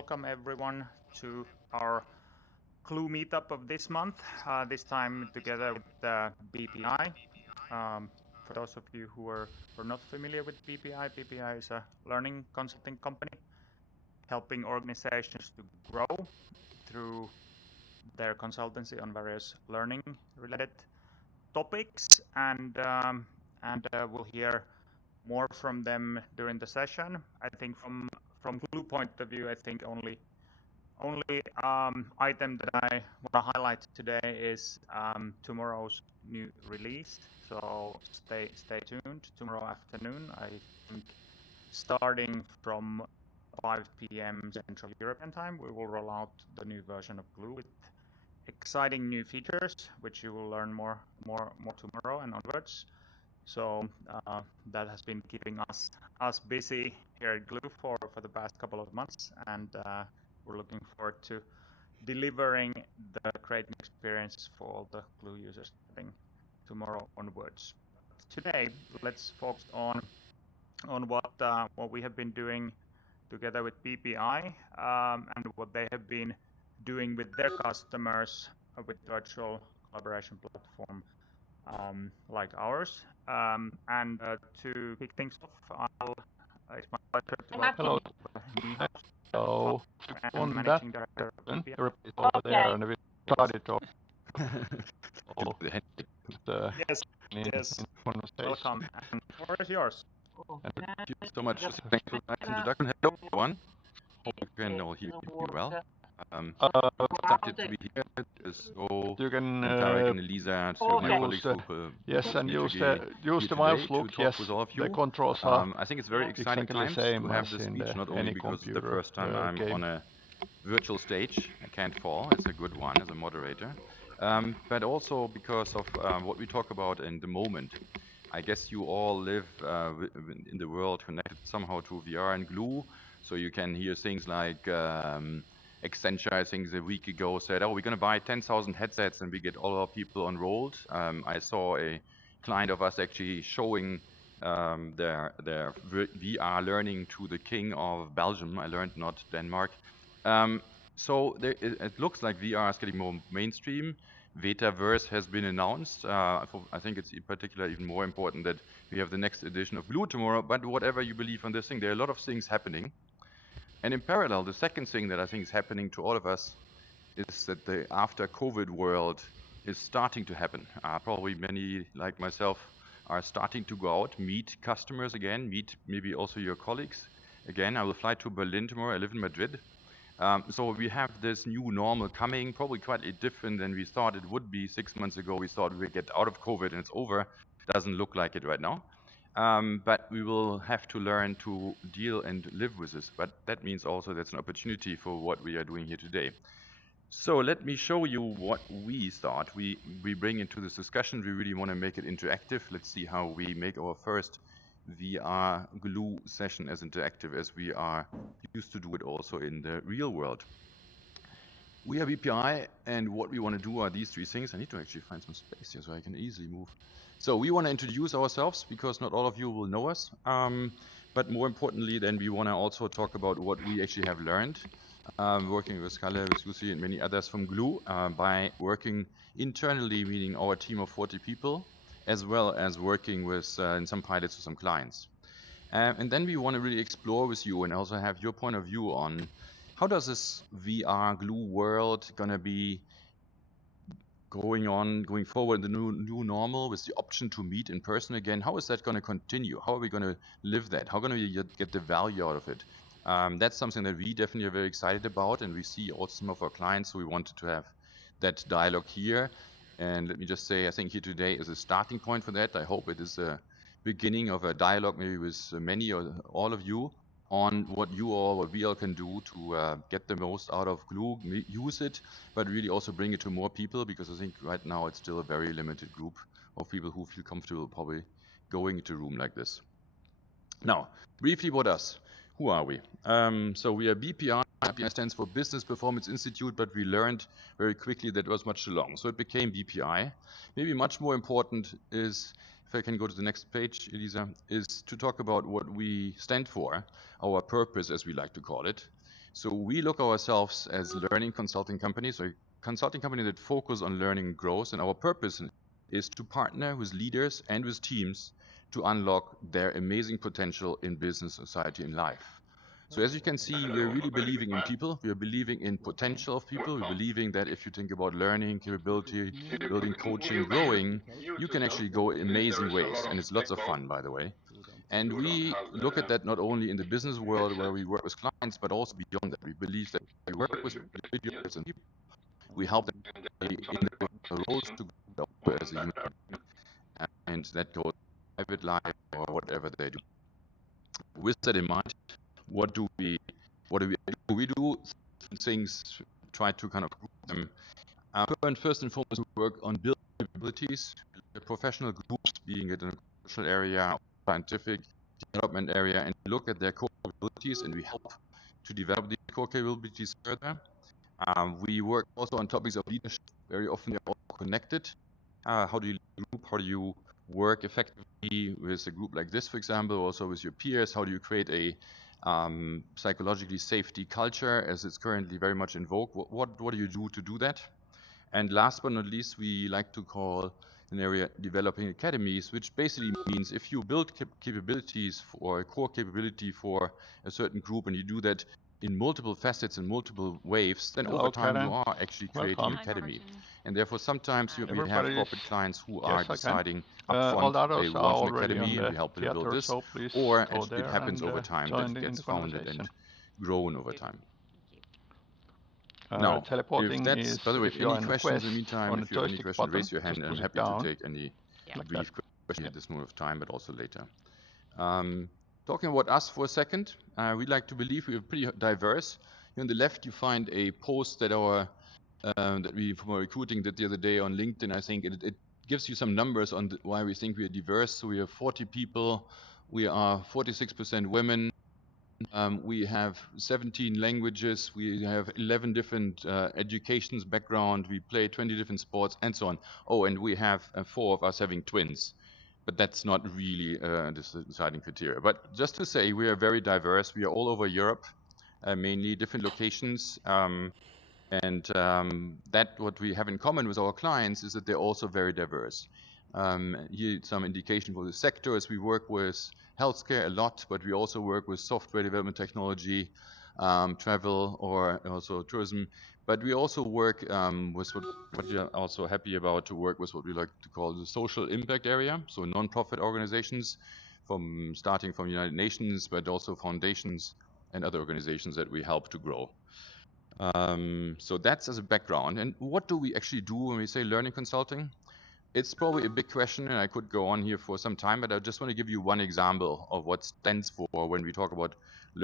welcome everyone to our Glue Meetup of this month, this time together with BPI. For those of you who are not familiar with BPI, BPI is a learning consulting company helping organizations to grow through their consultancy on various learning related topics, and we'll hear more from them during the session. I think from Glue point of view, I think only item that I want to highlight today is tomorrow's new release. So stay tuned. Tomorrow afternoon, I think starting from 5 p.m. Central European Time, we will roll out the new version of Glue with exciting new features, which you will learn more tomorrow and onwards. So that has been keeping us busy here at Glue for the past couple of months, and we're looking forward to delivering the great experience for all the Glue users starting tomorrow onwards. Today, let's focus on what we have been doing together with BPI and what they have been doing with their customers with virtual collaboration platform like ours. And to kick things off, it's my pleasure to welcome Miha. So, and Managing Director of BPI. over there, and we started off. Yes. Welcome. And the floor is yours. Thank you so much. Thanks for that introduction. Hello, everyone. Hope you can all hear me well. Excited to be here. You can Tarek and Elisa, to my colleagues yes, and use the mouse look. Yes, the controls are. I think it's very exciting times to have this speech, not only because it's the first time I'm on a virtual stage. I can't fall. It's a good one as a moderator, but also because of what we talk about in the moment. I guess you all live in the world connected somehow to VR and Glue, so you can hear things like Accenture, I think a week ago, said, oh, we're going to buy 10,000 headsets and we get all our people enrolled. I saw a client of us actually showing their VR learning to the king of Belgium. I learned not Denmark. So it looks like VR is getting more mainstream. Vetaverse has been announced. I think it's in particular even more important that we have the next edition of Glue tomorrow, but whatever you believe on this thing, there are a lot of things happening. And in parallel, the second thing that I think is happening to all of us is that the after COVID world is starting to happen. Probably many like myself are starting to go out, meet customers again, meet maybe also your colleagues again. I will fly to Berlin tomorrow. I live in Madrid. So we have this new normal coming, probably quite different than we thought it would be 6 months ago. We thought we'd get out of COVID and it's over. Doesn't look like it right now. But we will have to learn to deal and live with this. But that means also that's an opportunity for what we are doing here today. So let me show you what we thought we bring into this discussion. We really want to make it interactive. Let's see how we make our first VR Glue session as interactive as we are used to do it also in the real world. We are BPI, and what we want to do are these three things. I need to actually find some space here so I can easily move. So we want to introduce ourselves because not all of you will know us. But more importantly, then we want to also talk about what we actually have learned working with Kalle, with Lucy, and many others from Glue by working internally, meaning our team of 40 people, as well as working with in some pilots with some clients. And then we want to really explore with you and also have your point of view on how does this VR Glue world gonna be going forward, the new normal with the option to meet in person again? How is that going to continue? How are we going to live that? How are we going to get the value out of it? That's something that we definitely are very excited about, and we see also some of our clients, so we wanted to have that dialogue here. And let me just say, I think here today is a starting point for that. I hope it is a beginning of a dialogue maybe with many or all of you on what we all can do to get the most out of Glue, use it, but really also bring it to more people, because I think right now it's still a very limited group of people who feel comfortable probably going into a room like this. Now, briefly about us. Who are we? So we are BPI. BPI stands for Business Performance Institute, but we learned very quickly that it was much too long. So it became BPI. Maybe much more important is, if I can go to the next page, Elisa, is to talk about what we stand for, our purpose, as we like to call it. So we look ourselves as learning consulting companies, so a consulting company that focus on learning and growth, and our purpose is to partner with leaders and with teams to unlock their amazing potential in business, society, and life. So as you can see, we're really believing in people. We are believing in potential of people. We're believing that if you think about learning, capability, building, coaching, growing, you can actually go amazing ways. And it's lots of fun, by the way. And we look at that not only in the business world where we work with clients, but also beyond that. We believe that we work with individuals and people. We help them in their roles to grow as a human being. And that goes private life or whatever they do. With that in mind, what do we do? We do things, try to kind of group them. First and foremost, we work on building capabilities, professional groups, being it in a commercial area, scientific development area, and look at their core capabilities, and we help to develop these core capabilities further. We work also on topics of leadership. Very often they're all connected. How do you lead a group? How do you work effectively with a group like this, for example, also with your peers? How do you create a psychologically safety culture, as it's currently very much in vogue? What do you do to do that? And last but not least, we like to call an area developing academies, which basically means if you build capabilities for a core capability for a certain group, and you do that in multiple facets and multiple waves, then over time you are actually creating an academy. And therefore sometimes we have corporate clients who are deciding upfront they want an academy and we help them build this, or it happens over time that it gets founded and grown over time. Now, if that's, by the way, any questions in the meantime, if you have any questions, raise your hand and I'm happy to take any brief question at this moment of time, but also later. Talking about us for a second, we like to believe we are pretty diverse. Here on the left, you find a post that that we from our recruiting did the other day on LinkedIn. I think it gives you some numbers on why we think we are diverse. So we have 40 people. We are 46% women. We have 17 languages. We have 11 different educations background. We play 20 different sports and so on. Oh, and we have 4 of us having twins. But that's not really the deciding criteria. But just to say, we are very diverse. We are all over Europe, mainly different locations. That what we have in common with our clients is that they're also very diverse. Here some indication for the sectors. We work with healthcare a lot, but we also work with software development technology, travel, or also tourism. But we also work with what we are also happy about to work with what we like to call the social impact area. So non-profit organizations starting from United Nations, but also foundations and other organizations that we help to grow. So that's as a background. And what do we actually do when we say learning consulting? It's probably a big question, and I could go on here for some time, but I just want to give you one example of what stands for when we talk about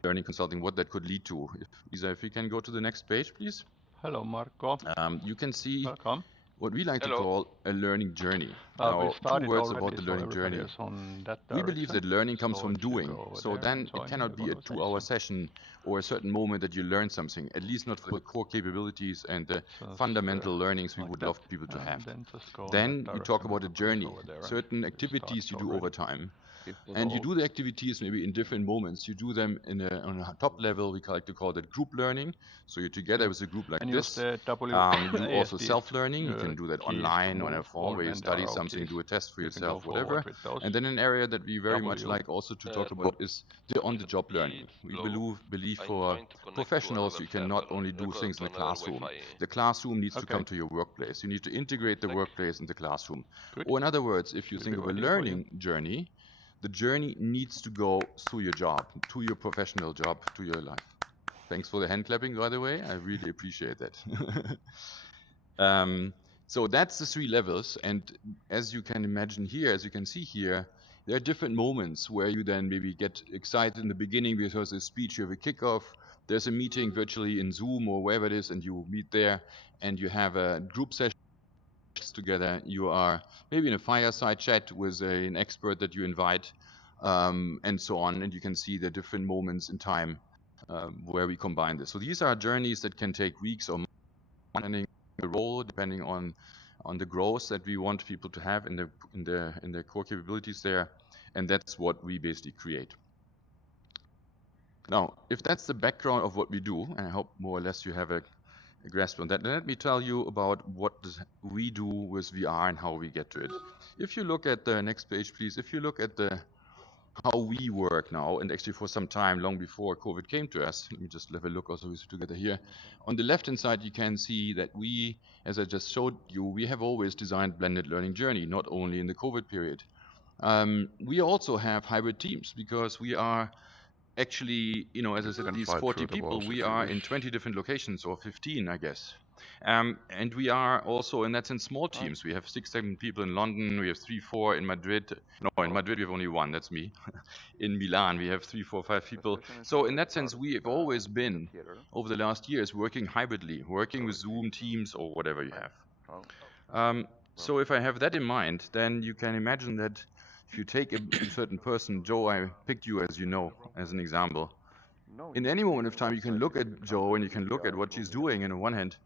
learning consulting, what that could lead to. If we can go to the next page, please. Hello, Marco. You can see Welcome. What we like to call a learning journey. Now, 2 words about the learning journey. We believe that learning comes from doing. So then it cannot be a 2-hour session or a certain moment that you learn something, at least not for the core capabilities and the fundamental learnings we would love people to have. Then you talk about a journey, certain activities you do over time. And you do the activities maybe in different moments. You do them on a top level. We like to call that group learning. So you're together with a group like this. You do also self-learning. You can do that online on a phone where you study something, do a test for yourself, whatever. And then an area that we very much like also to talk about is the on-the-job learning. We believe for professionals, you can not only do things in the classroom. The classroom needs to come to your workplace. You need to integrate the workplace in the classroom. Or in other words, if you think of a learning journey, the journey needs to go through your job, to your professional job, to your life. Thanks for the hand clapping, by the way. I really appreciate that. So that's the 3 levels. And as you can imagine here, as you can see here, there are different moments where you then maybe get excited in the beginning because there's a speech, you have a kickoff, there's a meeting virtually in Zoom or wherever it is, and you meet there and you have a group session together. You are maybe in a fireside chat with an expert that you invite, and so on. And you can see the different moments in time where we combine this. So these are journeys that can take weeks or months, depending on the role, depending on the growth that we want people to have in their core capabilities there. And that's what we basically create. Now, if that's the background of what we do, and I hope more or less you have a grasp on that, then let me tell you about what we do with VR and how we get to it. If you look at the next page, please, if you look at how we work now, and actually for some time, long before COVID came to us, let me just have a look also together here. On the left-hand side, you can see that we, as I just showed you, we have always designed blended learning journey, not only in the COVID period. We also have hybrid teams because we are actually, as I said, these 40 people, we are in 20 different locations, or 15, I guess. And we are also, in that sense, small teams. We have 6, 7 people in London. We have 3, 4 in Madrid. No, in Madrid we have only 1. That's me. In Milan we have 3, 4, 5 people. So in that sense, we have always been, over the last years, working hybridly, working with Zoom, Teams, or whatever you have. So if I have that in mind, then you can imagine that if you take a certain person, Joe, I picked you, as you know, as an example. In any moment of time, you can look at Joe and you can look at what she's doing. And on one hand,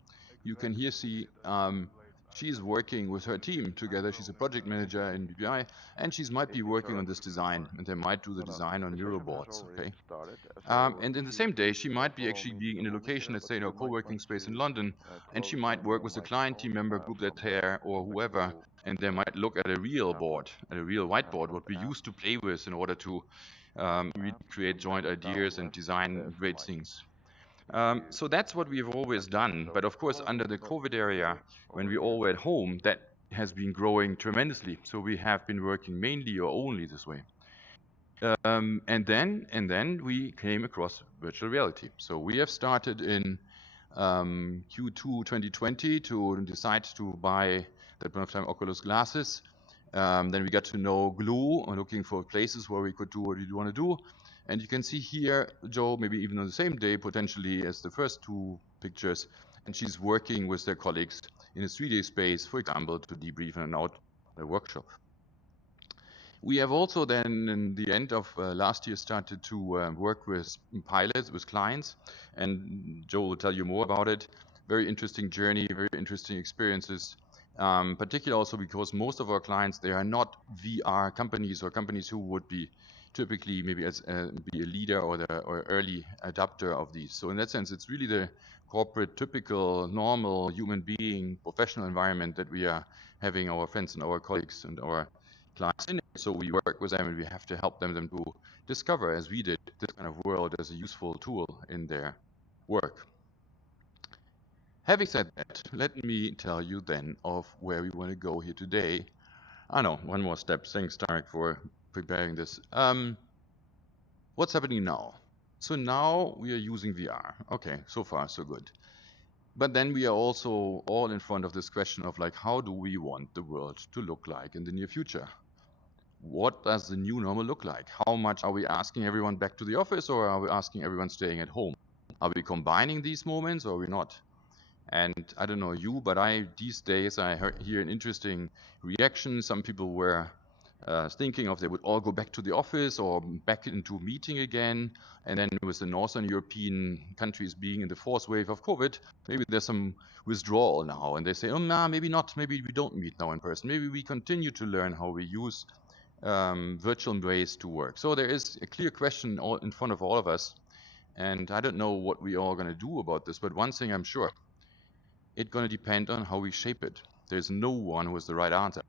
you can here see she's working with her team together. She's a project manager in BPI, and she might be working on this design, and they might do the design on Miro boards, okay? And in the same day, she might be actually being in a location, let's say in a co-working space in London, and she might work with a client team member, group that's there, or whoever, and they might look at a real board, at a real whiteboard, what we used to play with in order to really create joint ideas and design great things. So that's what we've always done. But of course, under the COVID area, when we all were at home, that has been growing tremendously. So we have been working mainly or only this way. And then we came across virtual reality. So we have started in Q2 2020 to decide to buy, at that point of time, Oculus glasses. Then we got to know Glue, looking for places where we could do what we want to do. And you can see here, Joe, maybe even on the same day, potentially as the first 2 pictures, and she's working with their colleagues in a 3D space, for example, to debrief and out a workshop. We have also then, in the end of last year, started to work with pilots, with clients, and Joe will tell you more about it. Very interesting journey, very interesting experiences. Particularly also because most of our clients, they are not VR companies or companies who would be typically maybe as be a leader or early adopter of these. So in that sense, it's really the corporate, typical, normal human being, professional environment that we are having our friends and our colleagues and our clients in it. So we work with them and we have to help them to discover, as we did, this kind of world as a useful tool in their work. Having said that, let me tell you then of where we want to go here today. One more step. Thanks, Tarek, for preparing this. What's happening now? So now we are using VR. Okay, so far so good. But then we are also all in front of this question of like, how do we want the world to look like in the near future? What does the new normal look like? How much are we asking everyone back to the office, or are we asking everyone staying at home? Are we combining these moments or are we not? And I don't know you, but these days I hear an interesting reaction. Some people were thinking of they would all go back to the office or back into meeting again. And then with the Northern European countries being in the 4th wave of COVID, maybe there's some withdrawal now. And they say, oh, nah, maybe not. Maybe we don't meet now in person. Maybe we continue to learn how we use virtual ways to work. So there is a clear question in front of all of us. And I don't know what we are going to do about this. But one thing I'm sure, it's going to depend on how we shape it. There's no one who has the right answer.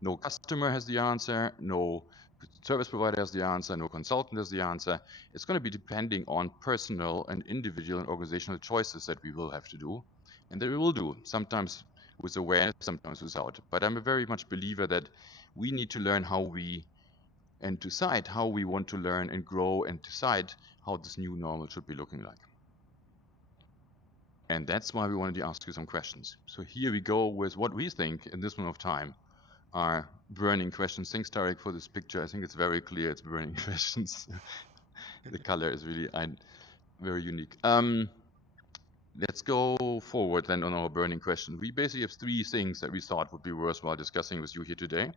No customer has the answer, no service provider has the answer, no consultant has the answer. It's going to be depending on personal and individual and organizational choices that we will have to do, and that we will do, sometimes with awareness, sometimes without. But I'm a very much believer that we need to learn and decide how we want to learn and grow and decide how this new normal should be looking like. And that's why we wanted to ask you some questions. So here we go with what we think in this moment of time are burning questions. Thanks, Tarek, for this picture. I think it's very clear it's burning questions. The color is really very unique. Let's go forward then on our burning question. We basically have 3 things that we thought would be worthwhile discussing with you here today.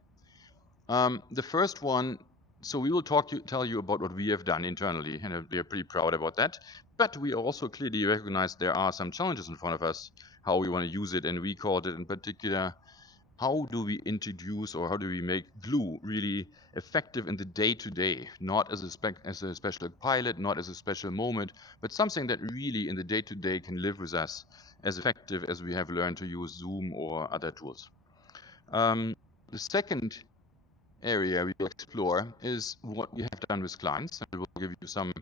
The first one, so we will tell you about what we have done internally, and we are pretty proud about that. But we also clearly recognize there are some challenges in front of us, how we want to use it, and we called it in particular how do we introduce or how do we make Glue really effective in the day-to-day, not as a special pilot, not as a special moment, but something that really in the day-to-day can live with us as effective as we have learned to use Zoom or other tools. The second area we will explore is what we have done with clients, and we'll give you some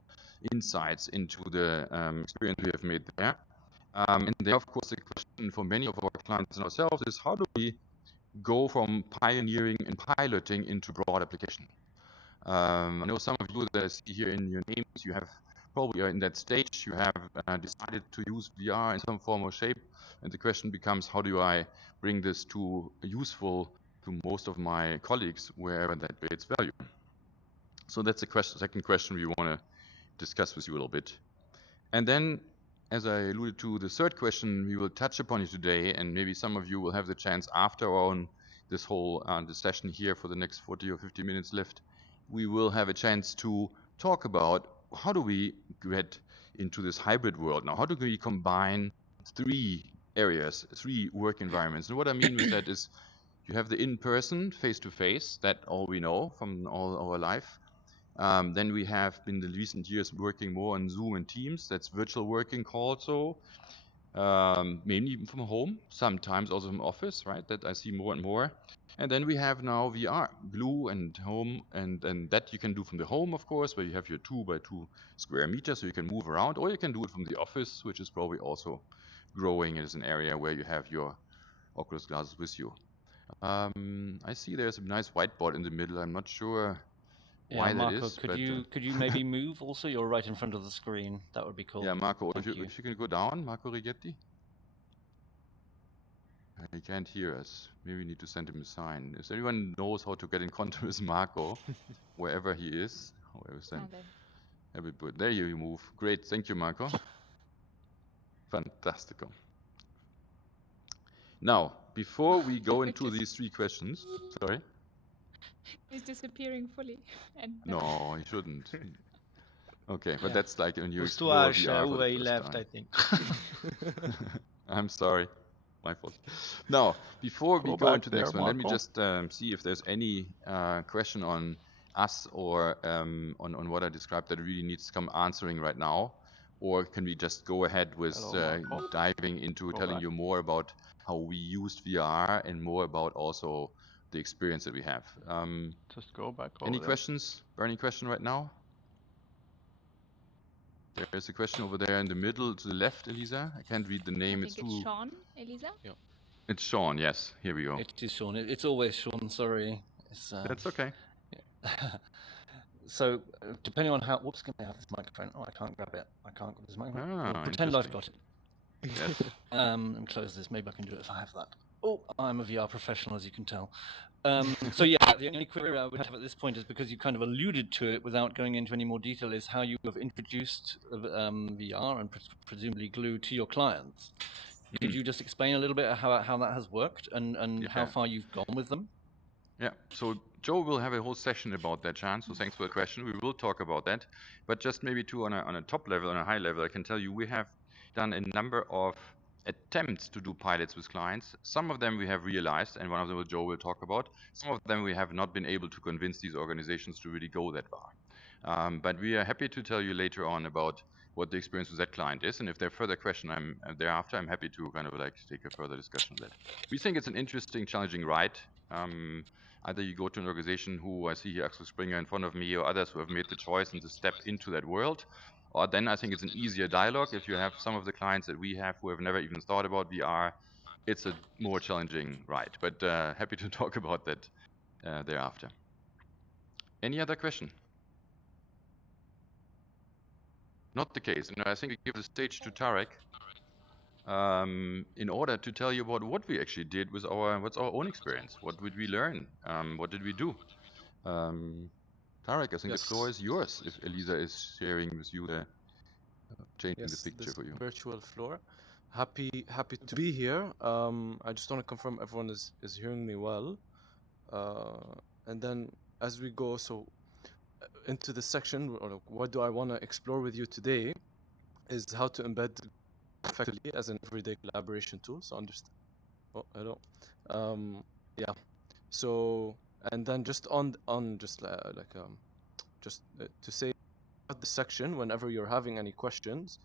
insights into the experience we have made there. And there, of course, the question for many of our clients and ourselves is how do we go from pioneering and piloting into broad application? I know some of you that I see here in your names, you have probably are in that stage, you have decided to use VR in some form or shape, and the question becomes, how do I bring this to useful to most of my colleagues wherever that creates value? So that's the second question we want to discuss with you a little bit. And then, as I alluded to, the third question we will touch upon you today, and maybe some of you will have the chance after on this whole the session here for the next 40 or 50 minutes left, we will have a chance to talk about how do we get into this hybrid world now? How do we combine three areas, three work environments? And what I mean with that is you have the in-person, face-to-face, that all we know from all our life. Then we have been the recent years working more on Zoom and Teams. That's virtual working also, mainly even from home, sometimes also from office, right? That I see more and more. And then we have now VR, Glue and home, and that you can do from the home, of course, where you have your 2 by 2 square meters, so you can move around, or you can do it from the office, which is probably also growing as an area where you have your Oculus glasses with you. I see there's a nice whiteboard in the middle. I'm not sure why Marco, that is. Could you maybe move also? You're right in front of the screen. That would be cool. Yeah, Marco, if you can go down, Marco Rigetti. He can't hear us. Maybe we need to send him a sign. If anyone knows how to get in contact with Marco, wherever he is, there you move. Great, thank you, Marco. Fantastico. Now, before we go into these three questions, sorry. He's disappearing fully. And no, he shouldn't. Okay, but that's like when you explore VR for the first time. I think. I'm sorry. My fault. Now, before we go into the next one, let me just see if there's any question on us or on what I described that really needs some answering right now. Or can we just go ahead with diving into telling you more about how we used VR and more about also the experience that we have? Just go back over Any questions? Burning question right now? There's a question over there in the middle to the left, Elisa. I can't read the name. It's Sean, Elisa? Yeah. It's Sean, yes. Here we go. It is Sean. It's always Sean, sorry. That's okay. Yeah. So, depending on how... Whoops, can I have this microphone? Oh, I can't grab it. I can't grab this microphone. Pretend I've got it. Yes. And close this. Maybe I can do it if I have that. Oh, I'm a VR professional, as you can tell. So yeah, the only query I would have at this point is because you kind of alluded to it without going into any more detail is how you have introduced VR and presumably Glue to your clients. Could you just explain a little bit how that has worked and how far you've gone with them? Yeah, so Joe will have a whole session about that, Chan, so thanks for the question. We will talk about that. But just maybe on a top level, on a high level, I can tell you we have done a number of attempts to do pilots with clients. Some of them we have realized, and one of them Joe will talk about. Some of them we have not been able to convince these organizations to really go that far. But we are happy to tell you later on about what the experience with that client is, and if there are further questions thereafter, I'm happy to kind of like take a further discussion on that. We think it's an interesting, challenging ride. Either you go to an organization who I see here, Axel Springer in front of me, or others who have made the choice and to step into that world, or then I think it's an easier dialogue. If you have some of the clients that we have who have never even thought about VR, it's a more challenging ride. But happy to talk about that thereafter. Any other question? Not the case. And I think I give the stage to Tarek in order to tell you about what we actually did with what's our own experience. What did we learn? What did we do? Tarek, I think the floor is yours if Elisa is sharing with you the changing the picture for you. Virtual floor. Happy to be here. I just want to confirm everyone is hearing me well. And then as we go into the section, or what do I want to explore with you today is how to embed effectively as an everyday collaboration tool. So understand. Oh, hello. yeah. So and then just on just to say about the section, whenever you're having any questions,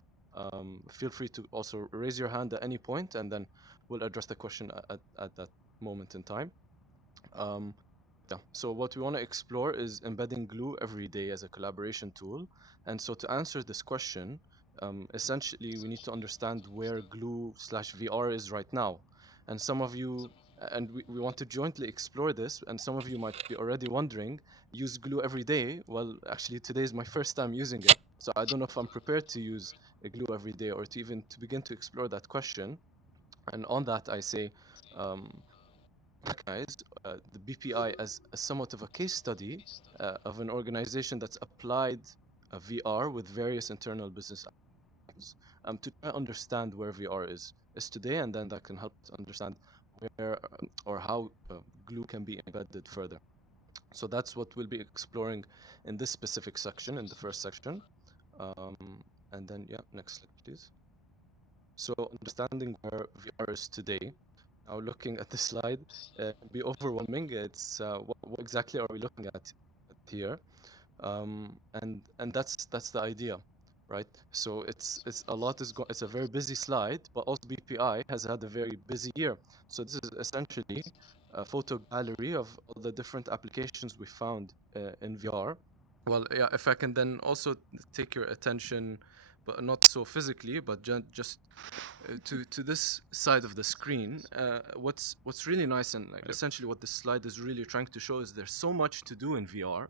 feel free to also raise your hand at any point, and then we'll address the question at that moment in time. Yeah. So what we want to explore is embedding Glue every day as a collaboration tool. And so to answer this question, essentially we need to understand where Glue/VR is right now. And some of you, and we want to jointly explore this, and some of you might be already wondering, use Glue every day. Well, actually today is my first time using it, so I don't know if I'm prepared to use a Glue every day or to even to begin to explore that question. And on that I say, recognize the BPI as somewhat of a case study of an organization that's applied VR with various internal business applications to try to understand where VR is today, and then that can help to understand where or how Glue can be embedded further. So that's what we'll be exploring in this specific section, in the first section. And then, yeah, next slide, please. So understanding where VR is today. Now looking at the slide can be overwhelming. It's what exactly are we looking at here? And that's the idea, right? So it's a lot it's a very busy slide, but also BPI has had a very busy year. So this is essentially a photo gallery of all the different applications we found in VR. Well, yeah, if I can then also take your attention, but not so physically, but just to this side of the screen, what's really nice and like, essentially what this slide is really trying to show is there's so much to do in VR.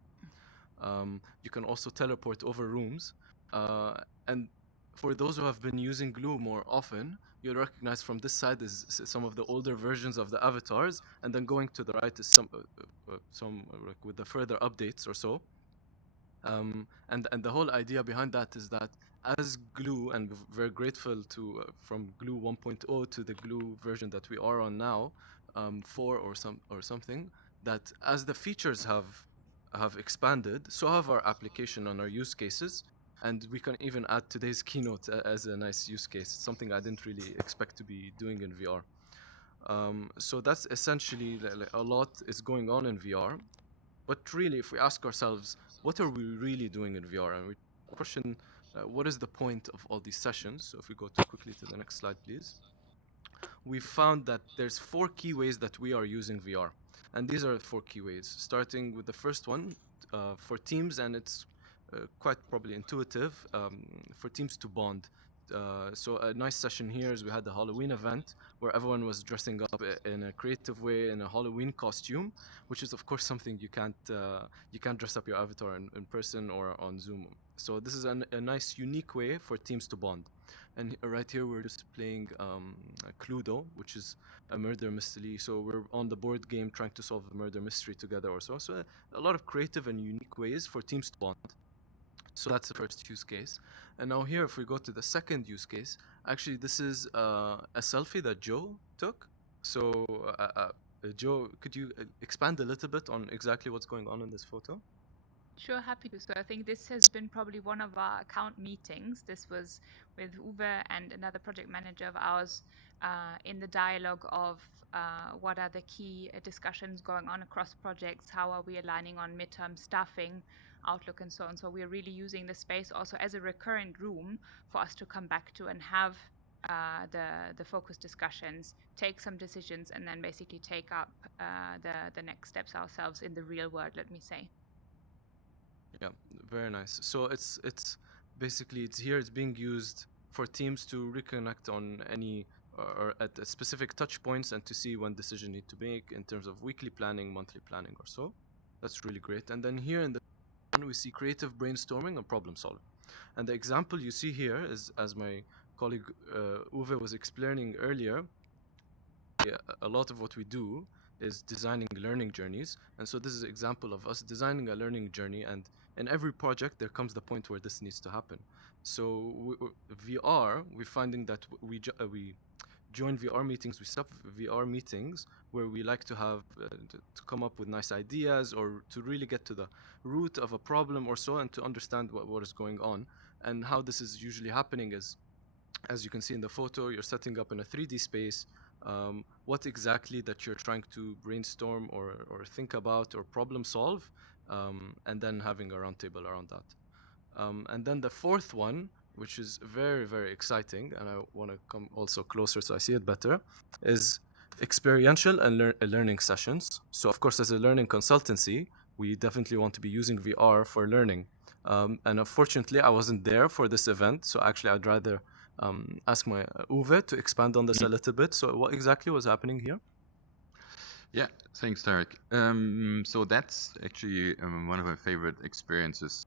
You can also teleport over rooms, and for those who have been using Glue more often, you'll recognize from this side is some of the older versions of the avatars, and then going to the right is some like with the further updates or so. And the whole idea behind that is that as Glue, and we're very grateful to from Glue 1.0 to the Glue version that we are on now, 4 or something, that as the features have expanded, so have our application and our use cases, and we can even add today's keynote as a nice use case, something I didn't really expect to be doing in VR. So that's essentially a lot is going on in VR. But really, if we ask ourselves, what are we really doing in VR? And we question, what is the point of all these sessions? So if we go quickly to the next slide, please. We found that there's 4 key ways that we are using VR. And these are the 4 key ways, starting with the first one for teams, and it's quite probably intuitive, for teams to bond. So a nice session here is we had the Halloween event where everyone was dressing up in a creative way in a Halloween costume, which is of course something you can't dress up your avatar in person or on Zoom. So this is a nice unique way for teams to bond. And right here we're just playing Cluedo, which is a murder mystery. So we're on the board game trying to solve a murder mystery together or so. So a lot of creative and unique ways for teams to bond. So that's the first use case. And now here, if we go to the second use case, actually this is a selfie that Joe took. So Joe, could you expand a little bit on exactly what's going on in this photo? Sure, happy to. So I think this has been probably one of our account meetings. This was with Uwe and another project manager of ours in the dialogue of what are the key discussions going on across projects, how are we aligning on midterm staffing, outlook, and so on. So we're really using the space also as a recurrent room for us to come back to and have the focus discussions, take some decisions, and then basically take up the next steps ourselves in the real world, let me say. Yeah, very nice. So it's basically it's being used for teams to reconnect on any or at specific touch points and to see when decision need to make in terms of weekly planning, monthly planning or so. That's really great. And then here in the one we see creative brainstorming and problem solving. And the example you see here is, as my colleague Uwe was explaining earlier, a lot of what we do is designing learning journeys. And so this is an example of us designing a learning journey, and in every project there comes the point where this needs to happen. So VR, we're finding that we join VR meetings, we sub VR meetings where we like to have to come up with nice ideas or to really get to the root of a problem or so, and to understand what is going on. And how this is usually happening is, as you can see in the photo, you're setting up in a 3D space what exactly that you're trying to brainstorm or think about or problem solve, and then having a roundtable around that. And then the fourth one, which is very, very exciting, and I want to come also closer so I see it better, is experiential and learning sessions. So of course, as a learning consultancy, we definitely want to be using VR for learning. And unfortunately, I wasn't there for this event, so actually I'd rather ask my Uwe to expand on this a little bit. So what exactly was happening here? Yeah, thanks, Tarek. So that's actually one of my favorite experiences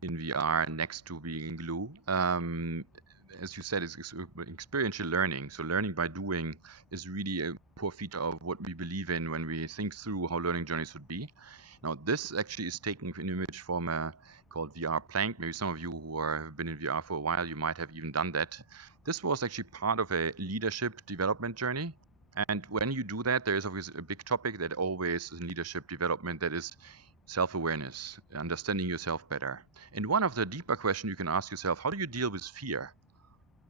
in VR next to being in Glue. As you said, it's experiential learning. So learning by doing is really a core feature of what we believe in when we think through how learning journeys should be. Now, this actually is taking an image from called VR Plank. Maybe some of you who have been in VR for a while, you might have even done that. This was actually part of a leadership development journey. And when you do that, there is obviously a big topic that always is in leadership development, that is self-awareness, understanding yourself better. And one of the deeper questions you can ask yourself, how do you deal with fear?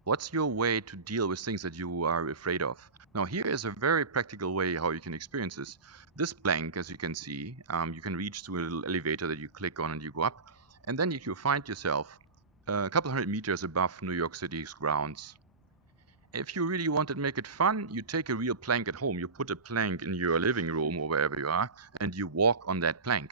What's your way to deal with things that you are afraid of? Now, here is a very practical way how you can experience this. This plank, as you can see, you can reach to a little elevator that you click on and you go up. And then you find yourself a couple hundred meters above New York City's grounds. If you really want to make it fun, you take a real plank at home. You put a plank in your living room or wherever you are, and you walk on that plank.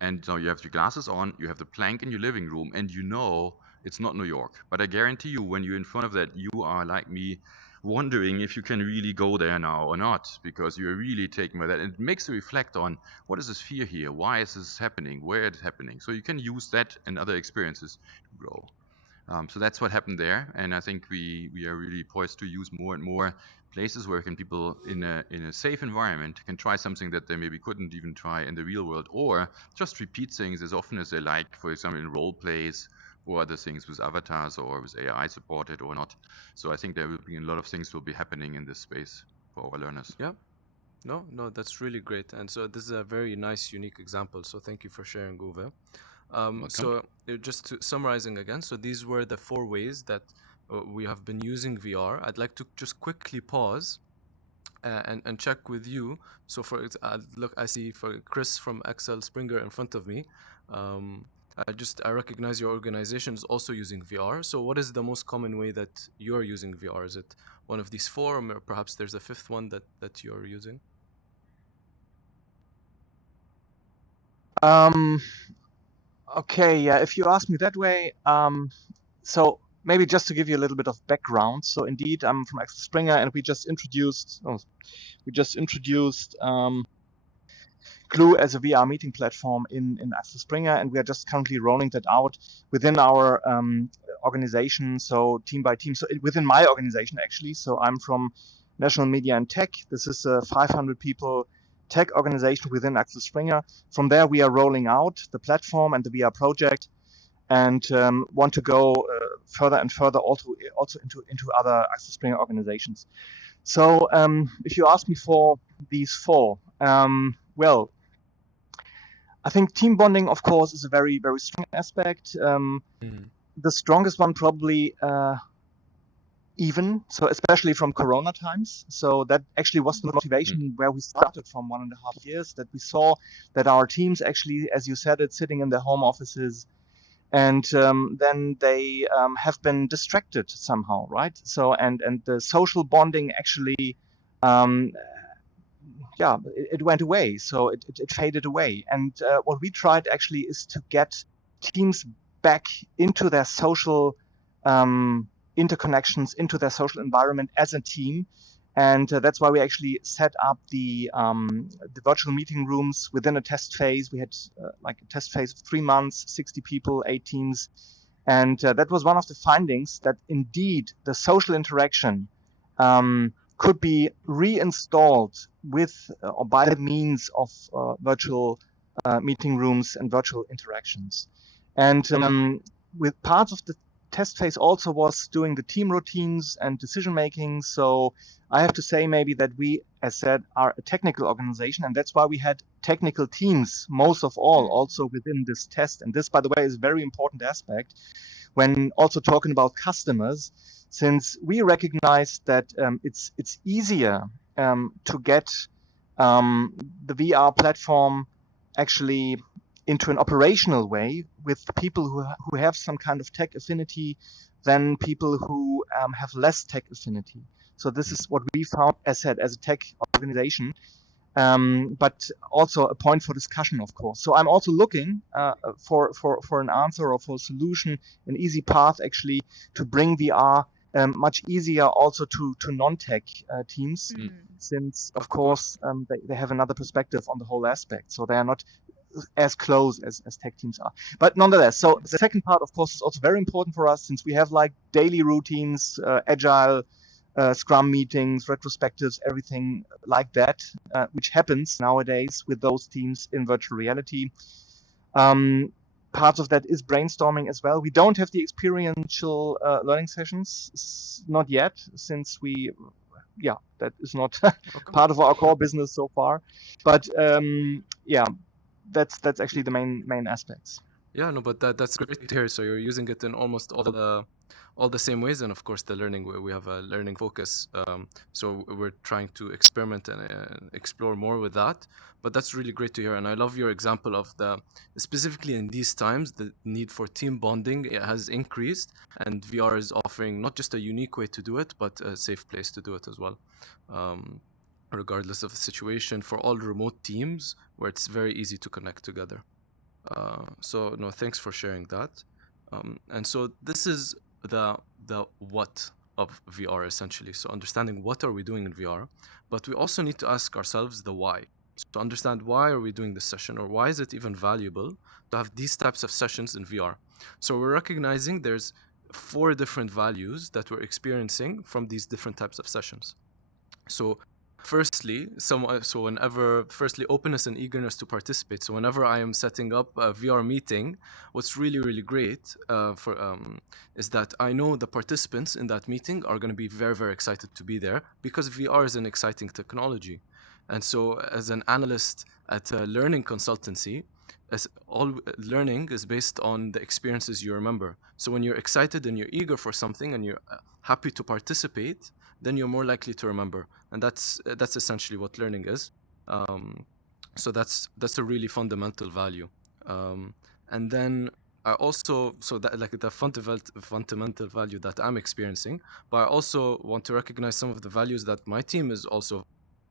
And so you have your glasses on, you have the plank in your living room, and you know it's not New York. But I guarantee you, when you're in front of that, you are like me, wondering if you can really go there now or not, because you're really taken by that. And it makes you reflect on, what is this fear here? Why is this happening? Where is it happening? So you can use that and other experiences to grow. So that's what happened there, and I think we are really poised to use more and more places where people in a safe environment can try something that they maybe couldn't even try in the real world, or just repeat things as often as they like, for example in role plays or other things with avatars or with AI supported or not. So I think there will be a lot of things will be happening in this space for our learners. Yeah. No, that's really great. And so this is a very nice, unique example. So thank you for sharing, Uwe. So just to summarizing again, so these were the 4 ways that we have been using VR. I'd like to just quickly pause and check with you. So for look, I see for Chris from Axel Springer in front of me. I recognize your organization is also using VR. So what is the most common way that you're using VR? Is it one of these 4, or perhaps there's a 5th one that you're using? Okay, yeah, if you ask me that way, so maybe just to give you a little bit of background. So indeed, I'm from Axel Springer, and we just introduced Glue as a VR meeting platform in Axel Springer, and we are just currently rolling that out within our organization, so team by team. So within my organization, actually. So I'm from National Media and Tech. This is a 500 people tech organization within Axel Springer. From there, we are rolling out the platform and the VR project, and want to go further and further also into other Axel Springer organizations. So if you ask me for these 4, well, I think team bonding, of course, is a very, very strong aspect. The strongest one probably even, so especially from Corona times. So that actually was the motivation where we started from 1.5 years, that we saw that our teams actually, as you said, it's sitting in their home offices, and then they have been distracted somehow, right? So and the social bonding actually, yeah, it went away. So it faded away. And what we tried actually is to get teams back into their social interconnections, into their social environment as a team. And that's why we actually set up the virtual meeting rooms within a test phase. We had like a test phase of 3 months, 60 people, 8 teams. And that was one of the findings, that indeed the social interaction could be reinstalled with or by the means of virtual meeting rooms and virtual interactions. And with parts of the test phase also was doing the team routines and decision making. So I have to say maybe that we, as said, are a technical organization, and that's why we had technical teams, most of all, also within this test. And this, by the way, is a very important aspect. when also talking about customers, since we recognize that it's easier to get the VR platform actually into an operational way with people who have some kind of tech affinity than people who have less tech affinity. So this is what we found, as said, as a tech organization, but also a point for discussion, of course. So I'm also looking for an answer or for a solution, an easy path actually to bring VR much easier also to non-tech teams, since of course they have another perspective on the whole aspect. So they are not as close as tech teams are. But nonetheless, so the second part, of course, is also very important for us, since we have like daily routines, agile, Scrum meetings, retrospectives, everything like that, which happens nowadays with those teams in virtual reality. Part of that is brainstorming as well. We don't have the experiential learning sessions, not yet, since that is not part of our core business so far. But that's actually the main aspects. Yeah, no, but that's great to hear. So you're using it in almost all the same ways, and of course the learning, we have a learning focus. So we're trying to experiment and explore more with that. But that's really great to hear, and I love your example of specifically in these times, the need for team bonding, it has increased, and VR is offering not just a unique way to do it, but a safe place to do it as well. Regardless of the situation, for all remote teams where it's very easy to connect together. So no, thanks for sharing that. And so this is the what of VR essentially. So understanding what are we doing in VR, but we also need to ask ourselves the why. So to understand why are we doing this session, or why is it even valuable to have these types of sessions in VR. So we're recognizing there's 4 different values that we're experiencing from these different types of sessions. So firstly, openness and eagerness to participate. So whenever I am setting up a VR meeting, what's really, really great is that I know the participants in that meeting are going to be very, very excited to be there, because VR is an exciting technology. And so as an analyst at a learning consultancy, as all learning is based on the experiences you remember. So when you're excited and you're eager for something and you're happy to participate, then you're more likely to remember, and that's essentially what learning is. So that's a really fundamental value. And then I also, so that like the fundamental value that I'm experiencing, but I also want to recognize some of the values that my team is also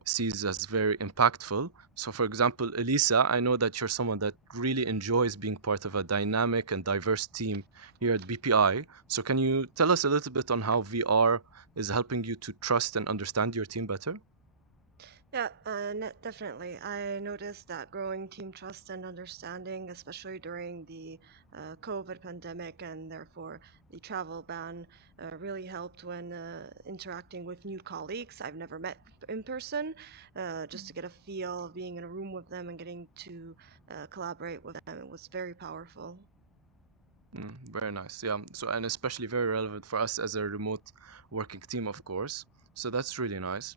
sees as very impactful. So for example, Elisa, I know that you're someone that really enjoys being part of a dynamic and diverse team here at BPI. So can you tell us a little bit on how VR is helping you to trust and understand your team better? Yeah, definitely. I noticed that growing team trust and understanding, especially during the COVID pandemic and therefore the travel ban, really helped when interacting with new colleagues I've never met in person, just to get a feel of being in a room with them and getting to collaborate with them. It was very powerful. Very nice. Yeah. So, and especially very relevant for us as a remote working team, of course. So that's really nice.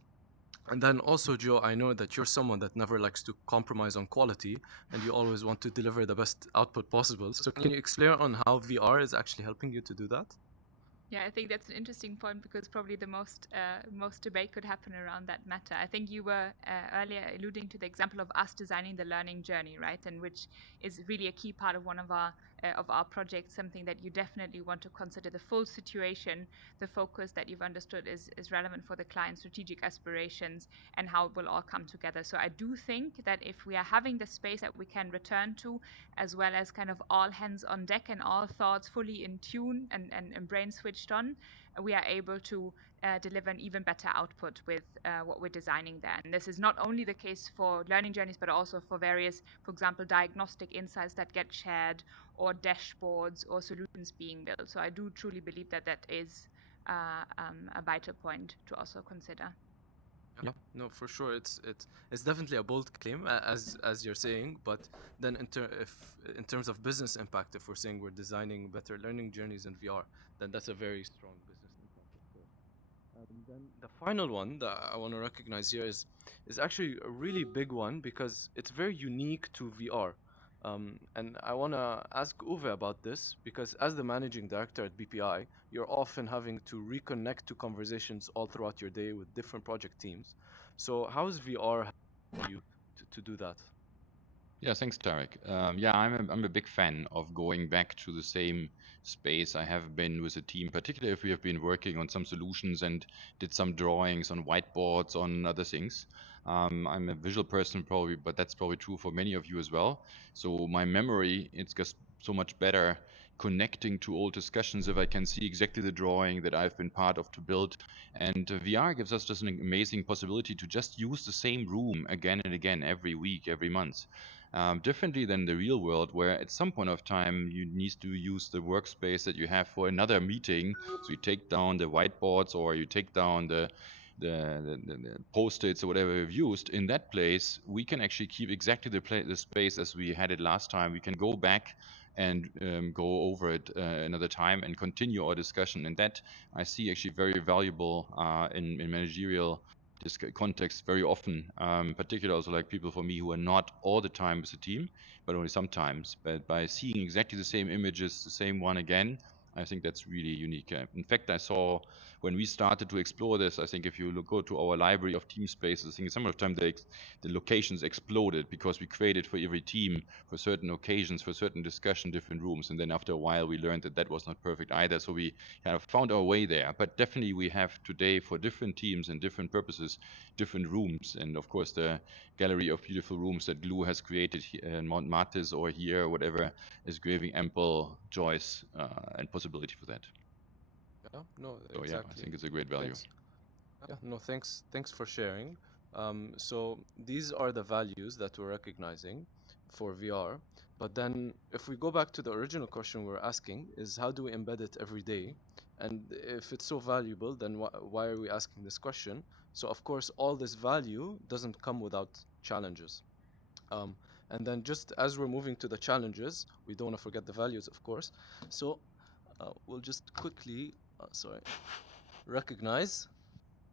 And then also, Joe, I know that you're someone that never likes to compromise on quality, and you always want to deliver the best output possible. So can you explain on how VR is actually helping you to do that? Yeah, I think that's an interesting point, because probably the most debate could happen around that matter. I think you were earlier alluding to the example of us designing the learning journey, right? And which is really a key part of one of our projects, something that you definitely want to consider the full situation, the focus that you've understood is relevant for the client's strategic aspirations, and how it will all come together. So I do think that if we are having the space that we can return to, as well as kind of all hands on deck and all thoughts fully in tune and brain switched on, we are able to deliver an even better output with what we're designing there. And this is not only the case for learning journeys, but also for various, for example, diagnostic insights that get shared, or dashboards or solutions being built. So I do truly believe that that is a vital point to also consider. Yeah, no, for sure. It's definitely a bold claim, as you're saying. But then in terms of business impact, if we're saying we're designing better learning journeys in VR, then that's a very strong business impact, of course. Then the final one that I want to recognize here is actually a really big one, because it's very unique to VR. And I want to ask Uwe about this because as the managing director at BPI, you're often having to reconnect to conversations all throughout your day with different project teams. So how is VR helping you to do that? Yeah, thanks, Tarek. Yeah, I'm a big fan of going back to the same space I have been with a team, particularly if we have been working on some solutions and did some drawings on whiteboards on other things. I'm a visual person probably, but that's probably true for many of you as well. So my memory, it's just so much better connecting to old discussions if I can see exactly the drawing that I've been part of to build. And VR gives us just an amazing possibility to just use the same room again and again every week, every month. Differently than the real world, where at some point of time you need to use the workspace that you have for another meeting. So you take down the whiteboards or you take down the post-its or whatever you've used. In that place, we can actually keep exactly the space as we had it last time. We can go back and go over it another time and continue our discussion. And that I see actually very valuable in managerial this context very often, particularly also like people for me who are not all the time with the team, but only sometimes. But by seeing exactly the same images, the same one again, I think that's really unique. In fact, I saw when we started to explore this, I think if you go to our library of team spaces, I think some of the time the locations exploded because we created for every team for certain occasions, for certain discussion, different rooms. And then after a while, we learned that that was not perfect either. So we kind of found our way there. But definitely we have today for different teams and different purposes, different rooms. And of course, the gallery of beautiful rooms that Glue has created in Mount Martis or here or whatever is giving ample choice and possibility for that. Yeah, no, So exactly. yeah, I think it's a great value. Thanks. Yeah, no, thanks for sharing. So these are the values that we're recognizing for VR. But then if we go back to the original question we're asking is how do we embed it every day? And if it's so valuable, then why are we asking this question? So of course, all this value doesn't come without challenges. And then just as we're moving to the challenges, we don't want to forget the values, of course. So we'll just quickly, recognize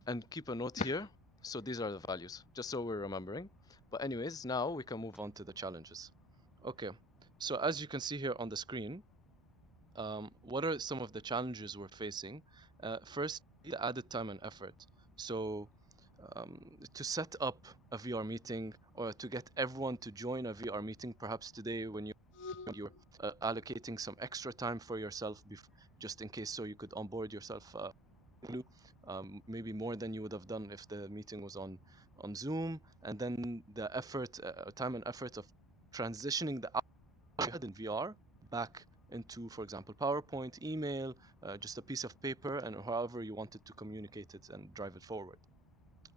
and keep a note here. So these are the values, just so we're remembering. But anyways, now we can move on to the challenges. Okay, so as you can see here on the screen, what are some of the challenges we're facing? First, the added time and effort. So to set up a VR meeting or to get everyone to join a VR meeting, perhaps today when you're allocating some extra time for yourself just in case so you could onboard yourself maybe more than you would have done if the meeting was on Zoom, and then the effort, time and effort of transitioning the output in VR back into, for example, PowerPoint, email, just a piece of paper, and however you wanted to communicate it and drive it forward.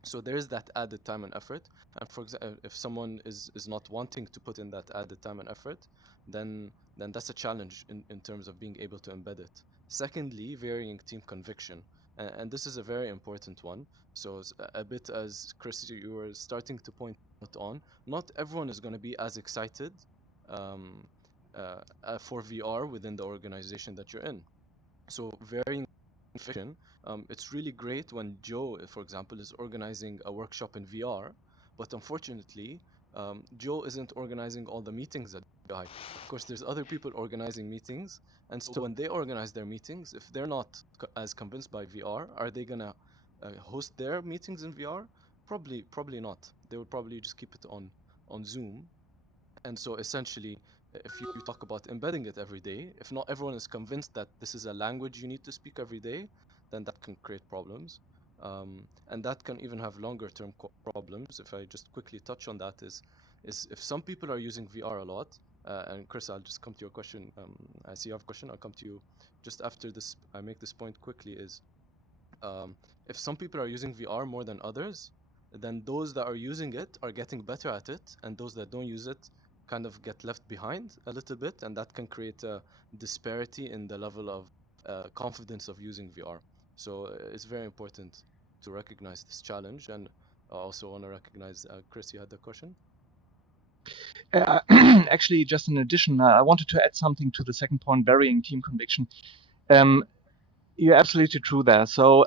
So there is that added time and effort. And for example, if someone is not wanting to put in that added time and effort, then that's a challenge in terms of being able to embed it. Secondly, varying team conviction. And this is a very important one. So a bit as Chris, you were starting to point on, not everyone is going to be as excited for VR within the organization that you're in. So varying conviction. It's really great when Joe, for example, is organizing a workshop in VR, but unfortunately, Joe isn't organizing all the meetings at BPI. Of course, there's other people organizing meetings, and so when they organize their meetings, if they're not as convinced by VR, are they gonna host their meetings in VR? Probably not. They would probably just keep it on Zoom. And so essentially, if you talk about embedding it every day, if not everyone is convinced that this is a language you need to speak every day, then that can create problems. And that can even have longer term problems. If I just quickly touch on that is if some people are using VR a lot, and Chris, I'll just come to your question. I see you have a question. I'll come to you just after this. I make this point quickly is if some people are using VR more than others, then those that are using it are getting better at it, and those that don't use it kind of get left behind a little bit, and that can create a disparity in the level of confidence of using VR. So it's very important to recognize this challenge, and I also want to recognize, Chris, you had the question? Actually, just in addition, I wanted to add something to the second point, varying team conviction. You're absolutely true there. So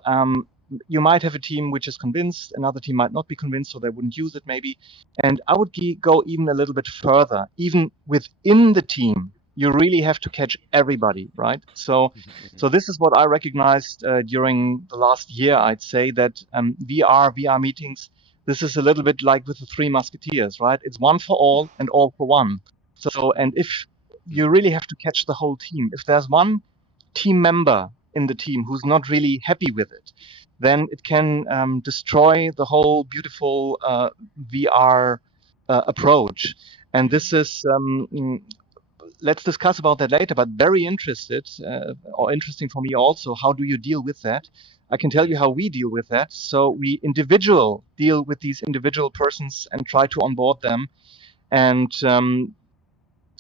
you might have a team which is convinced, another team might not be convinced, so they wouldn't use it maybe. And I would go even a little bit further. Even within the team, you really have to catch everybody, right? So this is what I recognized during the last year. I'd say that VR meetings, this is a little bit like with the Three Musketeers, right? It's one for all and all for one. So, and if you really have to catch the whole team, if there's one team member in the team who's not really happy with it, then it can destroy the whole beautiful VR approach. And this is, let's discuss about that later, but very interesting for me also, how do you deal with that? I can tell you how we deal with that. So we deal with these individual persons and try to onboard them and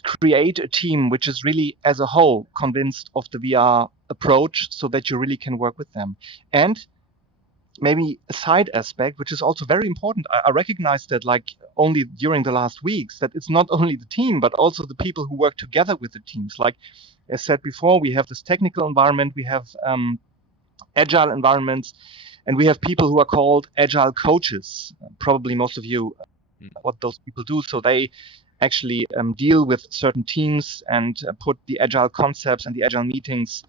create a team which is really as a whole convinced of the VR approach so that you really can work with them. And maybe a side aspect, which is also very important. I recognize that like only during the last weeks, that it's not only the team, but also the people who work together with the teams. Like as said before, we have this technical environment, we have agile environments, and we have people who are called agile coaches. Probably most of you what those people do. So they actually deal with certain teams and put the agile concepts and the agile meetings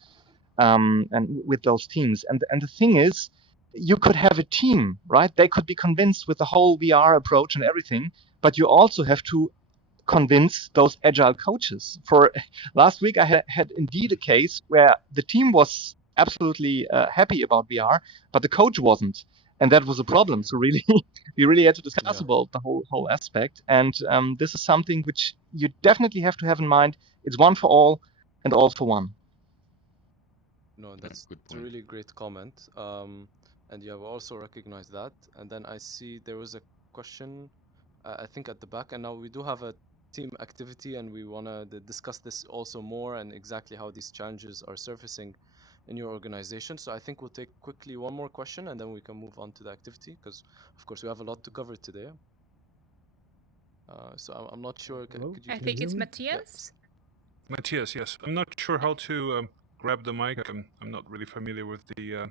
and with those teams. And the thing is, you could have a team, right? They could be convinced with the whole VR approach and everything, but you also have to convince those agile coaches. For last week, I had indeed a case where the team was absolutely happy about VR, but the coach wasn't. And that was a problem. So really, we really had to discuss about the whole aspect. And this is something which you definitely have to have in mind. It's one for all and all for one. No, that's a really great comment. And you have also recognized that. And then I see there was a question, I think at the back. And now we do have a team activity, and we want to discuss this also more and exactly how these challenges are surfacing in your organization. So I think we'll take quickly one more question, and then we can move on to the activity, because of course we have a lot to cover today. So I'm not sure. Could you I think it's Matthias. Yeah. Matthias, yes. I'm not sure how to grab the mic. I'm not really familiar with the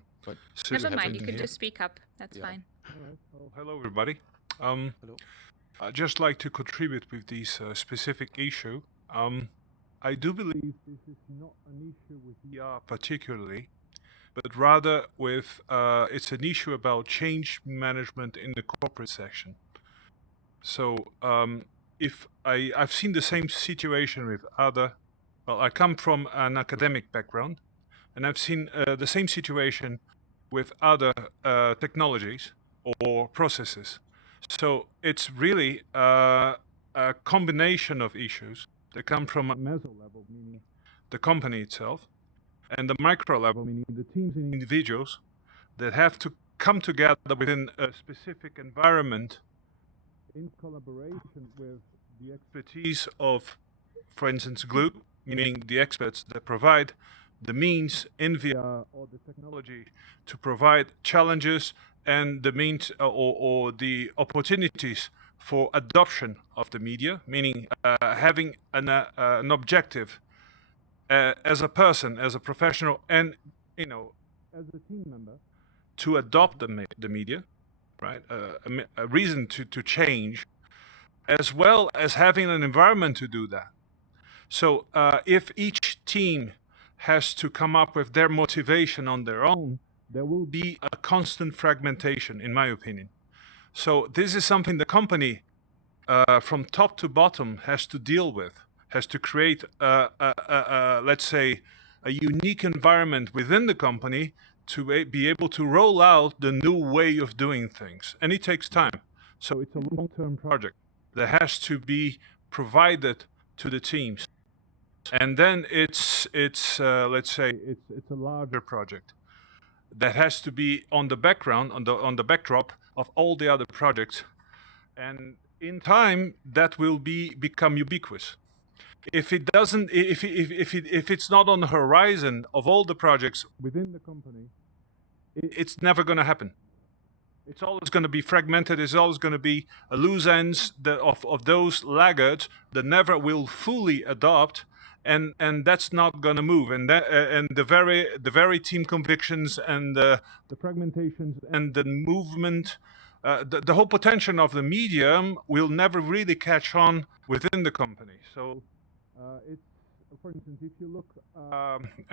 Never mind, you can just speak up. That's fine. All right. Well, hello, everybody. Hello. I'd just like to contribute with this specific issue. I do believe this is not an issue with VR particularly, but rather with it's an issue about change management in the corporate section. So if I've seen the same situation with other, well, I come from an academic background, and I've seen the same situation with other technologies or processes. So it's really a combination of issues that come from a meso level, meaning the company itself, and the micro level, meaning the teams and individuals that have to come together within a specific environment in collaboration with the expertise of, for instance, Glue, meaning the experts that provide the means in VR or the technology to provide challenges and the means or the opportunities for adoption of the media, meaning having an objective as a person, as a professional, and as a team member, to adopt the media, right? A reason to change, as well as having an environment to do that. So if each team has to come up with their motivation on their own, there will be a constant fragmentation, in my opinion. So this is something the company, from top to bottom, has to deal with, has to create, let's say, a unique environment within the company to be able to roll out the new way of doing things. And it takes time. So it's a long-term project that has to be provided to the teams. And then it's let's say it's a larger project that has to be on the background, on the backdrop of all the other projects, and in time that will become ubiquitous. If it doesn't, if it's not on the horizon of all the projects within the company, it's never going to happen. It's always going to be fragmented. It's always going to be a loose ends of those laggards that never will fully adopt and that's not going to move. And the very team convictions and the fragmentations and the movement, the whole potential of the medium will never really catch on within the company. So it's, for instance, if you look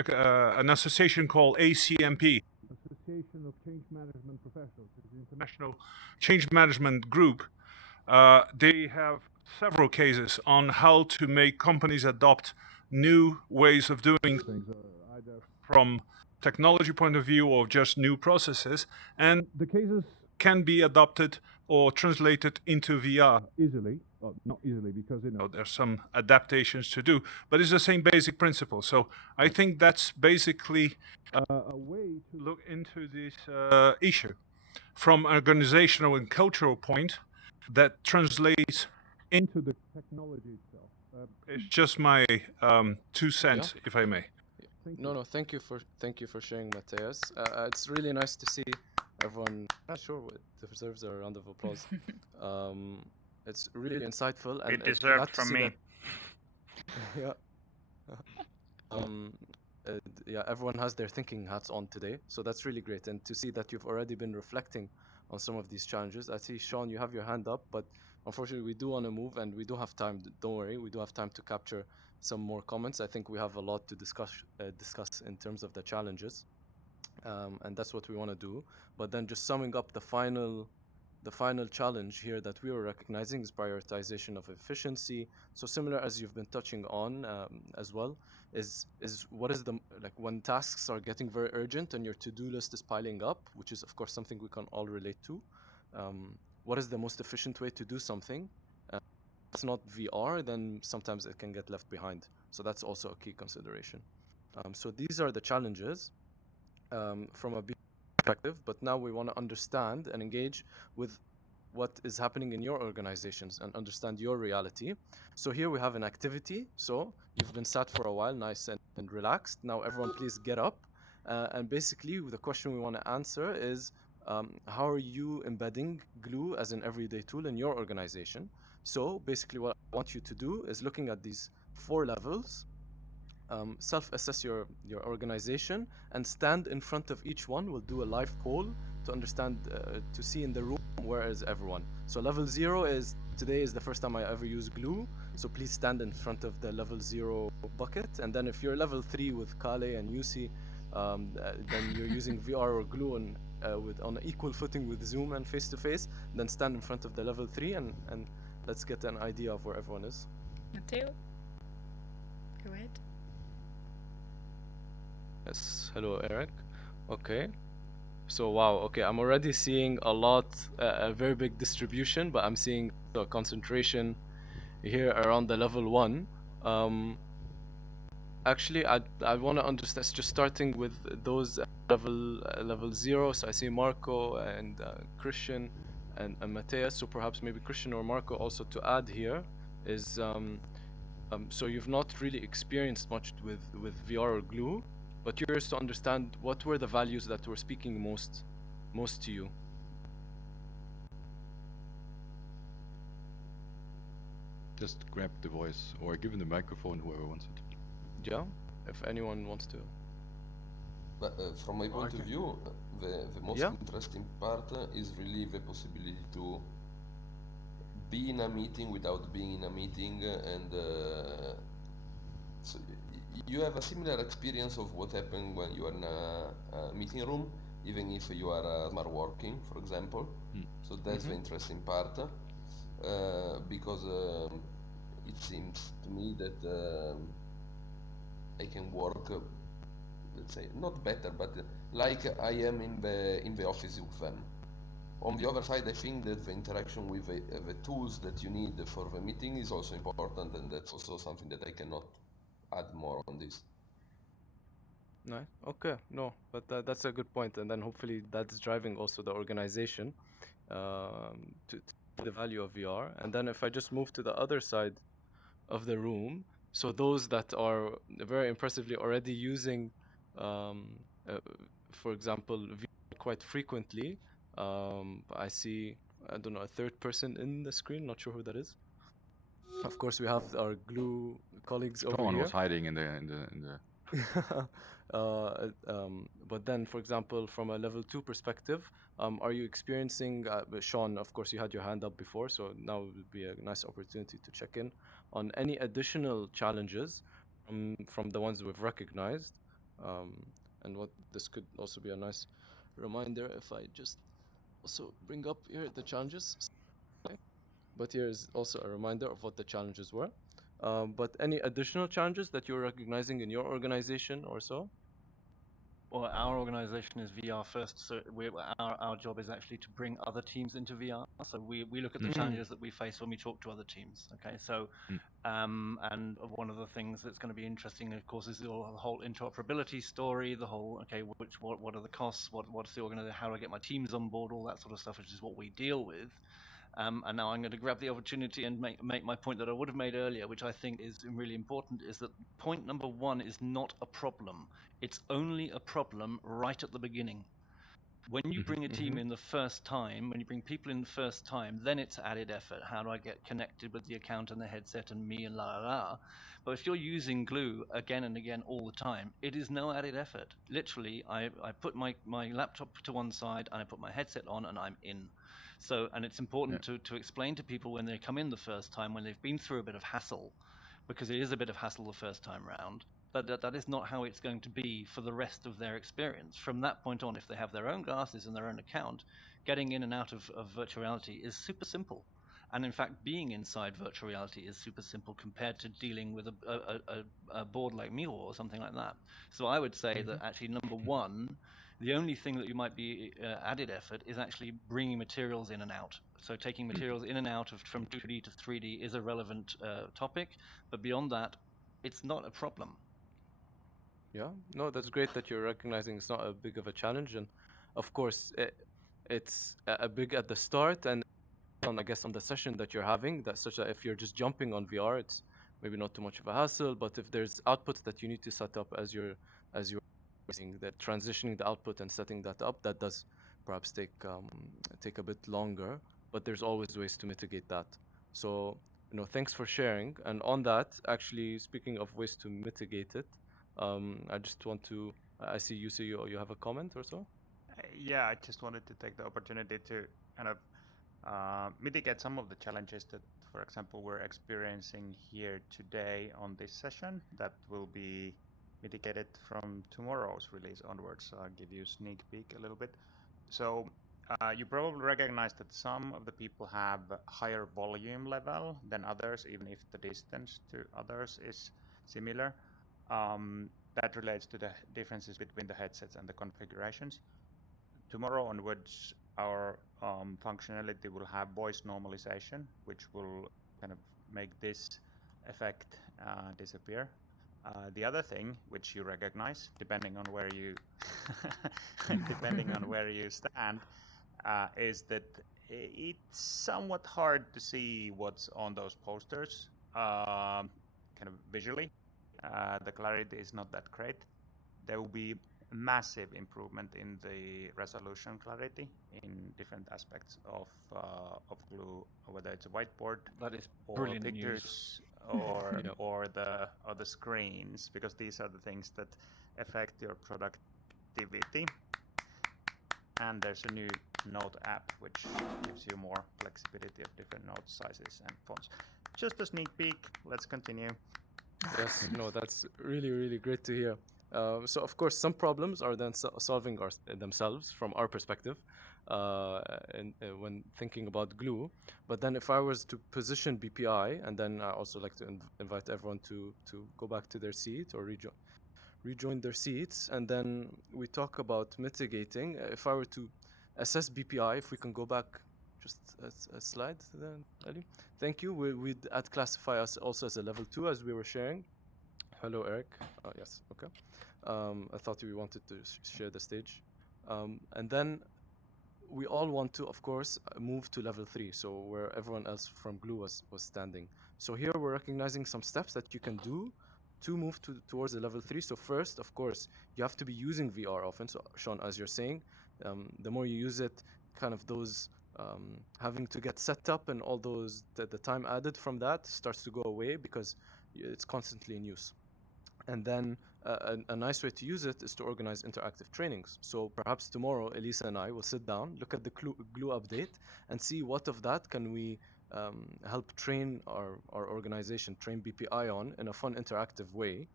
an association called ACMP, Association of Change Management Professionals, the International Change Management Group, they have several cases on how to make companies adopt new ways of doing things, either from technology point of view or just new processes. And the cases can be adopted or translated into VR easily. Well, not easily, because there's some adaptations to do, but it's the same basic principle. So I think that's basically a way to look into this issue from an organizational and cultural point that translates into the technology itself. It's just my 2 cents, if I may. No, thank you for sharing, Matthias. It's really nice to see everyone. Not sure what deserves a round of applause. It's really insightful, and it deserved from me. Yeah. Yeah, everyone has their thinking hats on today, so that's really great. And to see that you've already been reflecting on some of these challenges. I see, Sean, you have your hand up, but unfortunately we do want to move, and we do have time. Don't worry, we do have time to capture some more comments. I think we have a lot to discuss in terms of the challenges, and that's what we want to do. But then just summing up the final challenge here that we were recognizing is prioritization of efficiency. So similar as you've been touching on as well, is what is the, like, when tasks are getting very urgent and your to-do list is piling up, which is of course something we can all relate to. What is the most efficient way to do something? If it's not VR, then sometimes it can get left behind. So that's also a key consideration. So these are the challenges from a perspective, but now we want to understand and engage with what is happening in your organizations and understand your reality. So here we have an activity. So you've been sat for a while, nice and relaxed. Now everyone please get up. And basically the question we want to answer is, how are you embedding Glue as an everyday tool in your organization? So basically what I want you to do is looking at these 4 levels. Self-assess your organization and stand in front of each one. We'll do a live poll to understand, to see in the room where is everyone. So level 0 is, today is the first time I ever use Glue, so please stand in front of the level 0 bucket. And then if you're level 3 with Kale and Yusi, then you're using VR or Glue on an equal footing with Zoom and face-to-face, then stand in front of the level 3 and let's get an idea of where everyone is. Matteo, go ahead. Yes, hello Eric. Okay, so wow, okay, I'm already seeing a lot, a very big distribution, but I'm seeing the concentration here around the level 1. Actually, I want to understand, just starting with those level 0. So I see Marco and Christian and Matthias. So perhaps maybe Christian or Marco also to add here is, so you've not really experienced much with VR or Glue, but curious to understand what were the values that were speaking most to you. Just grab the voice or give him the microphone, whoever wants it. Yeah, if anyone wants to. But from my point of view, the most interesting part is really the possibility to be in a meeting without being in a meeting, and so you have a similar experience of what happened when you are in a meeting room, even if you are smart working, for example. So that's the interesting part, because it seems to me that I can work, let's say, not better, but like I am in the office with them. On the other side, I think that the interaction with the tools that you need for the meeting is also important, and that's also something that I cannot add more on this. Nice. Okay. No, but that's a good point, and then hopefully that's driving also the organization to the value of VR. And then if I just move to the other side of the room, so those that are very impressively already using, for example, VR quite frequently. I see, I don't know, a third person in the screen. Not sure who that is. Of course, we have our Glue colleagues over Sean here. was hiding in the. But then, for example, from a level 2 perspective, are you experiencing, Sean, of course, you had your hand up before, so now would be a nice opportunity to check in on any additional challenges from the ones we've recognized. And what this could also be a nice reminder if I just also bring up here the challenges. But here is also a reminder of what the challenges were. But any additional challenges that you're recognizing in your organization or so? Well, our organization is VR first, so our job is actually to bring other teams into VR. So we look at the challenges that we face when we talk to other teams. Okay, so and one of the things that's going to be interesting, of course, is the whole interoperability story. The whole what are the costs? What's the organization? How do I get my teams on board? All that sort of stuff, which is what we deal with. And now I'm going to grab the opportunity and make my point that I would have made earlier, which I think is really important, is that point number one is not a problem. It's only a problem right at the beginning. When you bring a team in the first time, when you bring people in the first time, then it's added effort. How do I get connected with the account and the headset and me and la la la? But if you're using Glue again and again all the time, it is no added effort. Literally, I put my laptop to one side and I put my headset on and I'm in. So, and it's important to explain to people when they come in the first time, when they've been through a bit of hassle, because it is a bit of hassle the first time round, that is not how it's going to be for the rest of their experience. From that point on, if they have their own glasses and their own account, getting in and out of virtual reality is super simple. And in fact, being inside virtual reality is super simple compared to dealing with a board like Mule or something like that. So I would say that actually, number one, the only thing that you might be added effort is actually bringing materials in and out. So taking materials in and out from 2D to 3D is a relevant topic, but beyond that, it's not a problem. Yeah, no, that's great that you're recognizing it's not a big of a challenge. And of course, it's a big at the start and I guess on the session that you're having, that's such that if you're just jumping on VR, it's maybe not too much of a hassle. But if there's outputs that you need to set up as you're using that, transitioning the output and setting that up, that does perhaps take a bit longer. But there's always ways to mitigate that. So thanks for sharing. And on that, actually, speaking of ways to mitigate it, I just want to. I see you. So you have a comment or so? Yeah, I just wanted to take the opportunity to kind of mitigate some of the challenges that, for example, we're experiencing here today on this session that will be mitigated from tomorrow's release onwards. So I'll give you a sneak peek a little bit. So you probably recognize that some of the people have higher volume level than others, even if the distance to others is similar. That relates to the differences between the headsets and the configurations. Tomorrow onwards, our functionality will have voice normalization, which will kind of make this effect disappear. The other thing, which you recognize, depending on where you stand, is that it's somewhat hard to see what's on those posters, kind of visually. The clarity is not that great. There will be massive improvement in the resolution clarity in different aspects of Glue, whether it's a whiteboard that is or pictures or the screens, because these are the things that affect your productivity. And there's a new Note app which gives you more flexibility of different note sizes and fonts. Just a sneak peek. Let's continue. Yes, no, that's really, really great to hear. So, of course, some problems are then solving themselves from our perspective when thinking about Glue. But then if I was to position BPI, and then I also like to invite everyone to go back to their seat or rejoin their seats, and then we talk about mitigating. If I were to assess BPI, if we can go back just a slide then, Ali. Thank you. We'd classify us also as a level 2 as we were sharing. Hello, Eric. Yes, okay. I thought you wanted to share the stage. And then we all want to, of course, move to level 3, so where everyone else from Glue was standing. So here we're recognizing some steps that you can do to move towards the level 3. So first, of course, you have to be using VR often. So Sean, as you're saying, the more you use it, kind of those having to get set up and all those, the time added from that starts to go away because it's constantly in use. And then a nice way to use it is to organize interactive trainings. So perhaps tomorrow, Elisa and I will sit down, look at the Glue update, and see what of that can we help train our organization, train BPI on in a fun, interactive way.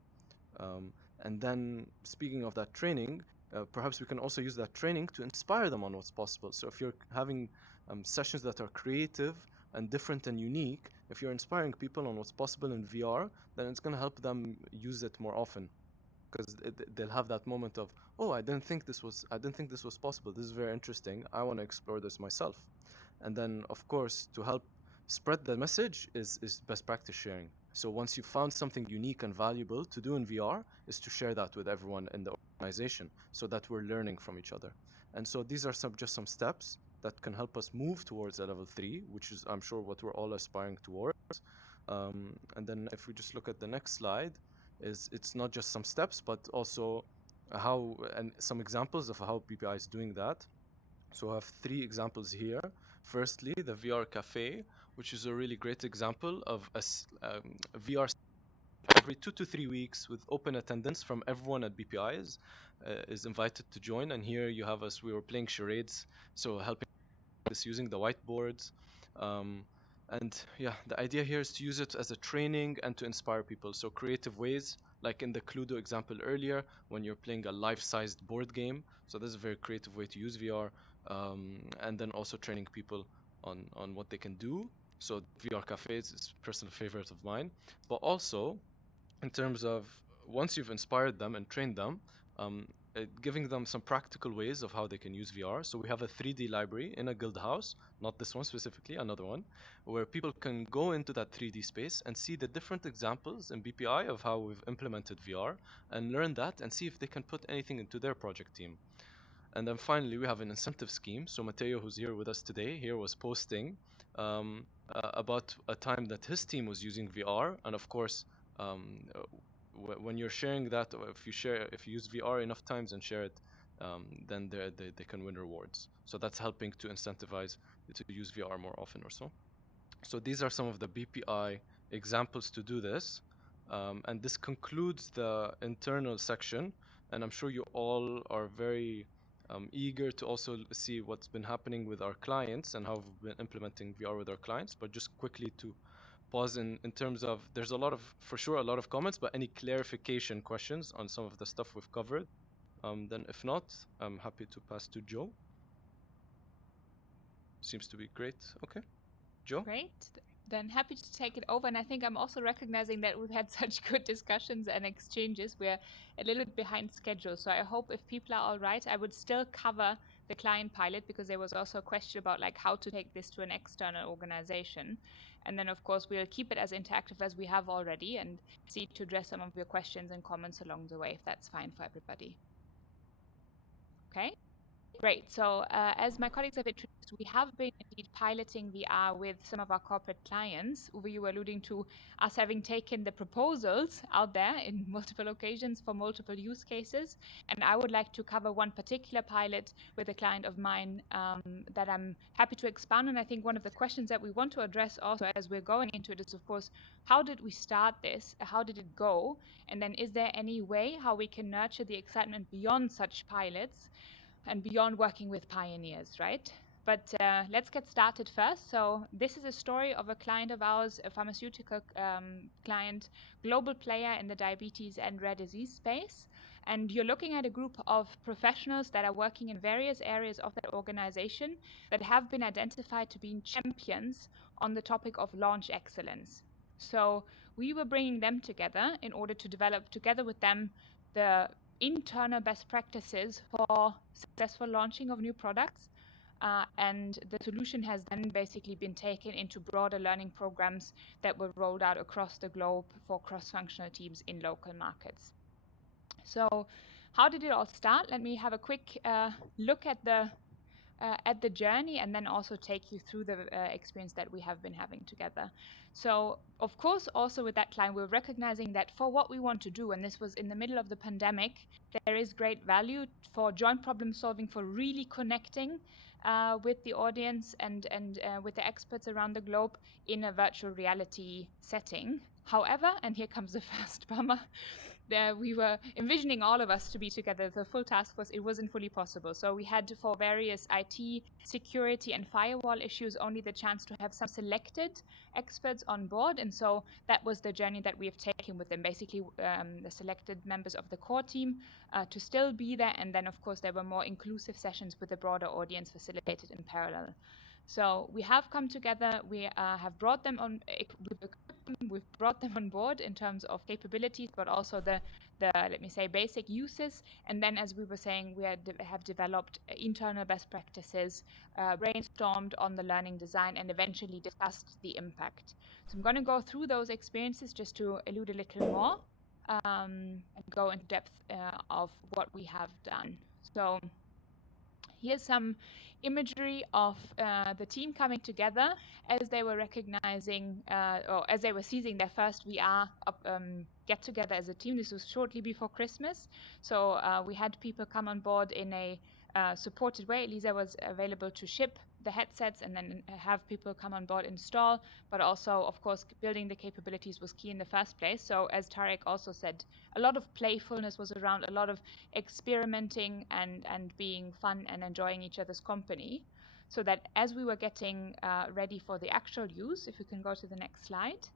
And then, speaking of that training, perhaps we can also use that training to inspire them on what's possible. So if you're having sessions that are creative and different and unique, if you're inspiring people on what's possible in VR, then it's going to help them use it more often, because they'll have that moment of, oh, I didn't think this was possible. This is very interesting. I want to explore this myself. And then, of course, to help spread the message is best practice sharing. So once you've found something unique and valuable to do in VR, is to share that with everyone in the organization so that we're learning from each other. And so these are just some steps that can help us move towards a level 3, which is, I'm sure, what we're all aspiring towards. And then if we just look at the next slide, it's not just some steps, but also how, and some examples of how BPI is doing that. So I have 3 examples here. Firstly, the VR Cafe, which is a really great example of a VR every 2 to 3 weeks with open attendance from everyone at BPI is invited to join. And here you have us, we were playing charades, so helping this using the whiteboards. And yeah, the idea here is to use it as a training and to inspire people. So creative ways, like in the Cluedo example earlier, when you're playing a life-sized board game. So this is a very creative way to use VR. And then also training people on what they can do. So VR cafes is a personal favorite of mine. But also, in terms of once you've inspired them and trained them, giving them some practical ways of how they can use VR. So we have a 3D library in a guild house, not this one specifically, another one, where people can go into that 3D space and see the different examples in BPI of how we've implemented VR and learn that and see if they can put anything into their project team. And then finally, we have an incentive scheme. So Matteo, who's here with us today, here was posting about a time that his team was using VR. And of course, when you're sharing that, or if you use VR enough times and share it, then they can win rewards. So that's helping to incentivize you to use VR more often or so. So these are some of the BPI examples to do this. And this concludes the internal section. And I'm sure you all are very eager to also see what's been happening with our clients and how we've been implementing VR with our clients. But just quickly to pause in terms of, there's for sure a lot of comments, but any clarification questions on some of the stuff we've covered. Then if not, I'm happy to pass to Joe. Seems to be great. Okay, Joe? Great. Then happy to take it over. And I think I'm also recognizing that we've had such good discussions and exchanges. We're a little bit behind schedule. So I hope if people are all right, I would still cover the client pilot, because there was also a question about like how to take this to an external organization. And then of course we'll keep it as interactive as we have already and see to address some of your questions and comments along the way, if that's fine for everybody. Okay. Great. So as my colleagues have introduced, we have been indeed piloting VR with some of our corporate clients. Uwe, you were alluding to us having taken the proposals out there in multiple occasions for multiple use cases. And I would like to cover one particular pilot with a client of mine that I'm happy to expand on. I think one of the questions that we want to address also as we're going into it is, of course, how did we start this? How did it go? And then is there any way how we can nurture the excitement beyond such pilots and beyond working with pioneers, right? But let's get started first. So this is a story of a client of ours, a pharmaceutical client, global player in the diabetes and rare disease space. And you're looking at a group of professionals that are working in various areas of that organization that have been identified to be champions on the topic of launch excellence. So we were bringing them together in order to develop together with them the internal best practices for successful launching of new products. And the solution has then basically been taken into broader learning programs that were rolled out across the globe for cross-functional teams in local markets. So how did it all start? Let me have a quick look at the at the journey, and then also take you through the experience that we have been having together. So, of course, also with that client, we're recognizing that for what we want to do, and this was in the middle of the pandemic, there is great value for joint problem solving, for really connecting with the audience and with the experts around the globe in a virtual reality setting. However, and here comes the first bummer, we were envisioning all of us to be together, the full task force. It wasn't fully possible. So we had, for various IT, security, and firewall issues, only the chance to have some selected experts on board. And so that was the journey that we have taken with them, basically the selected members of the core team to still be there. And then, of course, there were more inclusive sessions with the broader audience facilitated in parallel. So we have come together, we have brought them on, we've brought them on board in terms of capabilities, but also the let me say, basic uses. And then, as we were saying, we have developed internal best practices, brainstormed on the learning design, and eventually discussed the impact. So I'm going to go through those experiences just to allude a little more and go into depth of what we have done. So here's some imagery of the team coming together as they were recognizing or as they were seizing their first VR get together as a team. This was shortly before Christmas. So we had people come on board in a supported way. Elisa was available to ship the headsets and then have people come on board, install, but also, of course, building the capabilities was key in the first place. So as Tarek also said, a lot of playfulness was around, a lot of experimenting and being fun and enjoying each other's company, so that as we were getting ready for the actual use, if we can go to the next slide,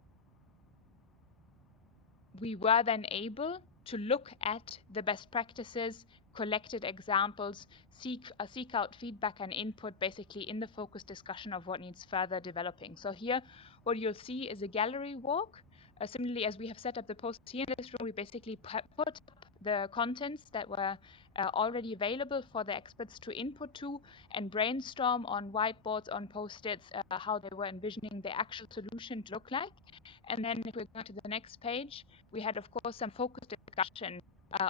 we were then able to look at the best practices, collected examples, seek out feedback and input, basically in the focused discussion of what needs further developing. So here, what you'll see is a gallery walk. Similarly, as we have set up the posts here in this room, we basically put up the contents that were already available for the experts to input to and brainstorm on whiteboards, on post-its, how they were envisioning the actual solution to look like. And then if we go to the next page, we had, of course, some focused discussion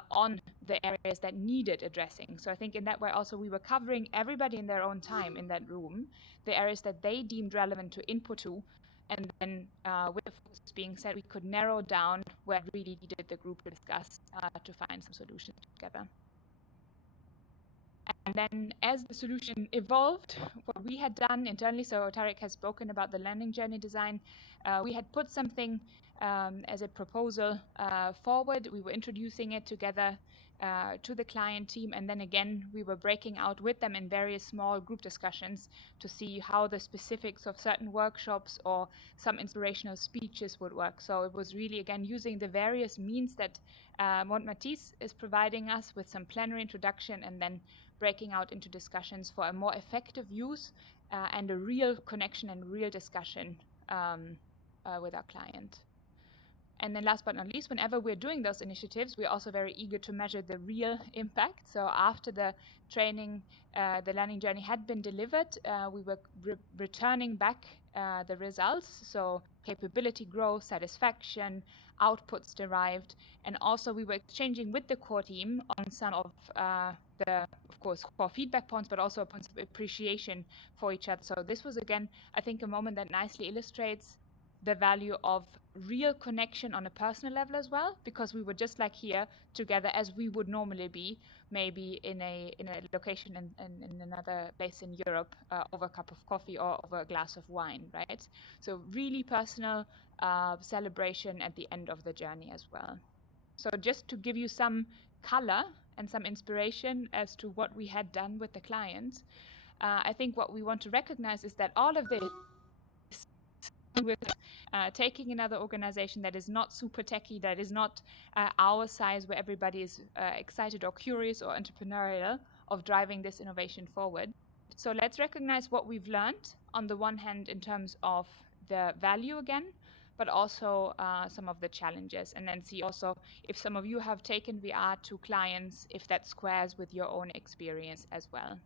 on the areas that needed addressing. So I think in that way also we were covering everybody in their own time in that room, the areas that they deemed relevant to input to, and then with the focus being set, we could narrow down where it really needed the group to discuss to find some solutions together. And then as the solution evolved, what we had done internally, so Tarek has spoken about the learning journey design, we had put something as a proposal forward. We were introducing it together to the client team, and then again we were breaking out with them in various small group discussions to see how the specifics of certain workshops or some inspirational speeches would work. So it was really, again, using the various means that Montmatisse is providing us with some plenary introduction, and then breaking out into discussions for a more effective use and a real connection and real discussion with our client. And then last but not least, whenever we're doing those initiatives, we're also very eager to measure the real impact. So after the training, the learning journey had been delivered, we were returning back the results. So capability growth, satisfaction, outputs derived, and also we were exchanging with the core team on some of of course, core feedback points, but also points of appreciation for each other. So this was, again, I think, a moment that nicely illustrates the value of real connection on a personal level as well, because we were just like here together as we would normally be, maybe in a location in another place in Europe, over a cup of coffee or over a glass of wine, right? So really personal celebration at the end of the journey as well. So just to give you some color and some inspiration as to what we had done with the clients, I think what we want to recognize is that all of this with taking another organization that is not super techy, that is not our size, where everybody is excited or curious or entrepreneurial, of driving this innovation forward. So let's recognize what we've learned on the one hand in terms of the value again, but also some of the challenges, and then see also if some of you have taken VR to clients, if that squares with your own experience as well.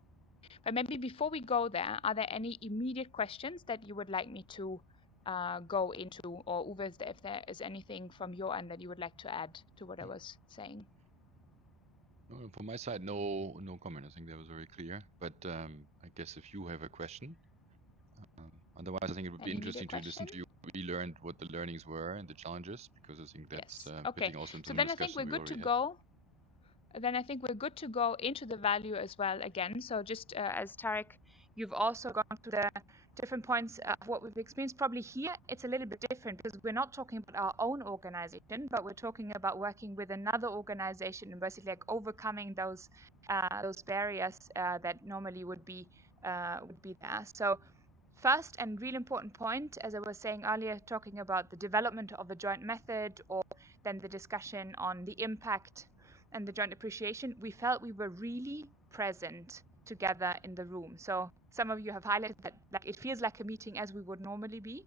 But maybe before we go there, are there any immediate questions that you would like me to go into, or Uwe, if there is anything from your end that you would like to add to what I was saying? From my side, no comment. I think that was very clear. But I guess if you have a question, otherwise I think it would be interesting to listen to you. We learned what the learnings were and the challenges, because I think that's fitting also into the discussion. So then I think we're good to go. Then I think we're good to go into the value as well again. So just as Tarek, you've also gone through the different points of what we've experienced. Probably here it's a little bit different because we're not talking about our own organization, but we're talking about working with another organization and basically like overcoming those barriers that normally would be there. So first and real important point, as I was saying earlier, talking about the development of a joint method, or then the discussion on the impact and the joint appreciation, we felt we were really present together in the room. So some of you have highlighted that like it feels like a meeting as we would normally be.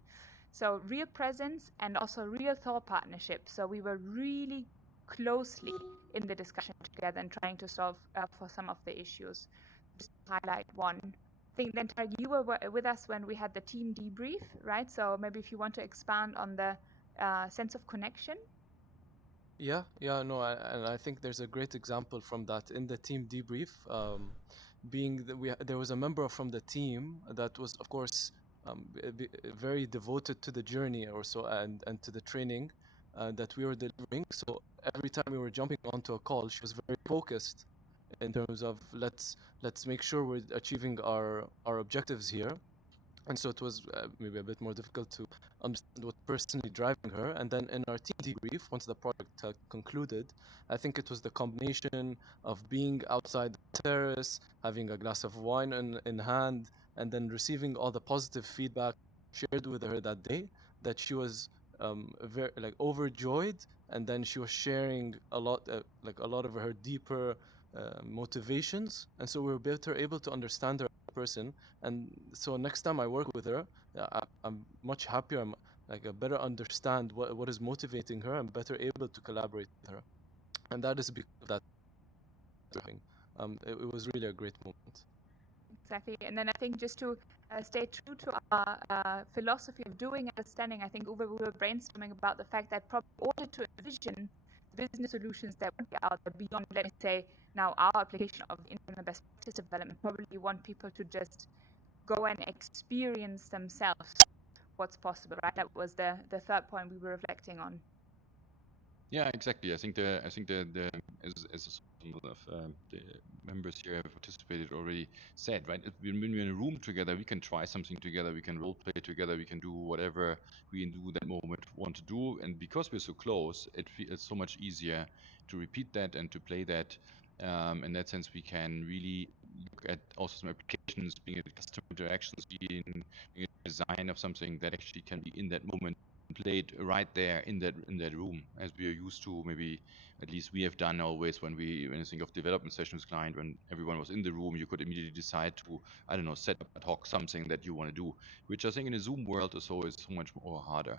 So real presence and also real thought partnership. So we were really closely in the discussion together and trying to solve for some of the issues. Just to highlight one. I think then Tarek, you were with us when we had the team debrief, right? So maybe if you want to expand on the sense of connection. No, and I think there's a great example from that in the team debrief. Being that there was a member from the team that was, of course, very devoted to the journey or so, and to the training that we were delivering. So every time we were jumping onto a call, she was very focused in terms of let's make sure we're achieving our objectives here. And so it was maybe a bit more difficult to understand what personally driving her. And then in our team debrief, once the project concluded, I think it was the combination of being outside the terrace, having a glass of wine in hand, and then receiving all the positive feedback shared with her that day, that she was very overjoyed. And then she was sharing a lot of her deeper motivations. And so we were better able to understand her person. And so next time I work with her, I'm much happier. I'm like a better understand what is motivating her. I'm better able to collaborate with her, and that is because of that. It was really a great moment. Exactly, and then I think just to stay true to our philosophy of doing understanding, I think we were brainstorming about the fact that probably in order to envision business solutions that would be out there beyond, let me say, now our application of internal best practice development, probably you want people to just go and experience themselves what's possible, right? That was the third point we were reflecting on. Yeah, exactly. I think the as some of the members here have participated already said, right? When we're in a room together, we can try something together, we can role play together, we can do whatever we can do that moment want to do, and because we're so close, it's so much easier to repeat that and to play that. In that sense, we can really look at also some applications, being at customer interactions, being a design of something that actually can be in that moment played right there in that room, as we are used to. Maybe at least we have done always when you think of development sessions client, when everyone was in the room, you could immediately decide to, I don't know, set up ad hoc something that you want to do, which I think in a Zoom world is always so much more harder.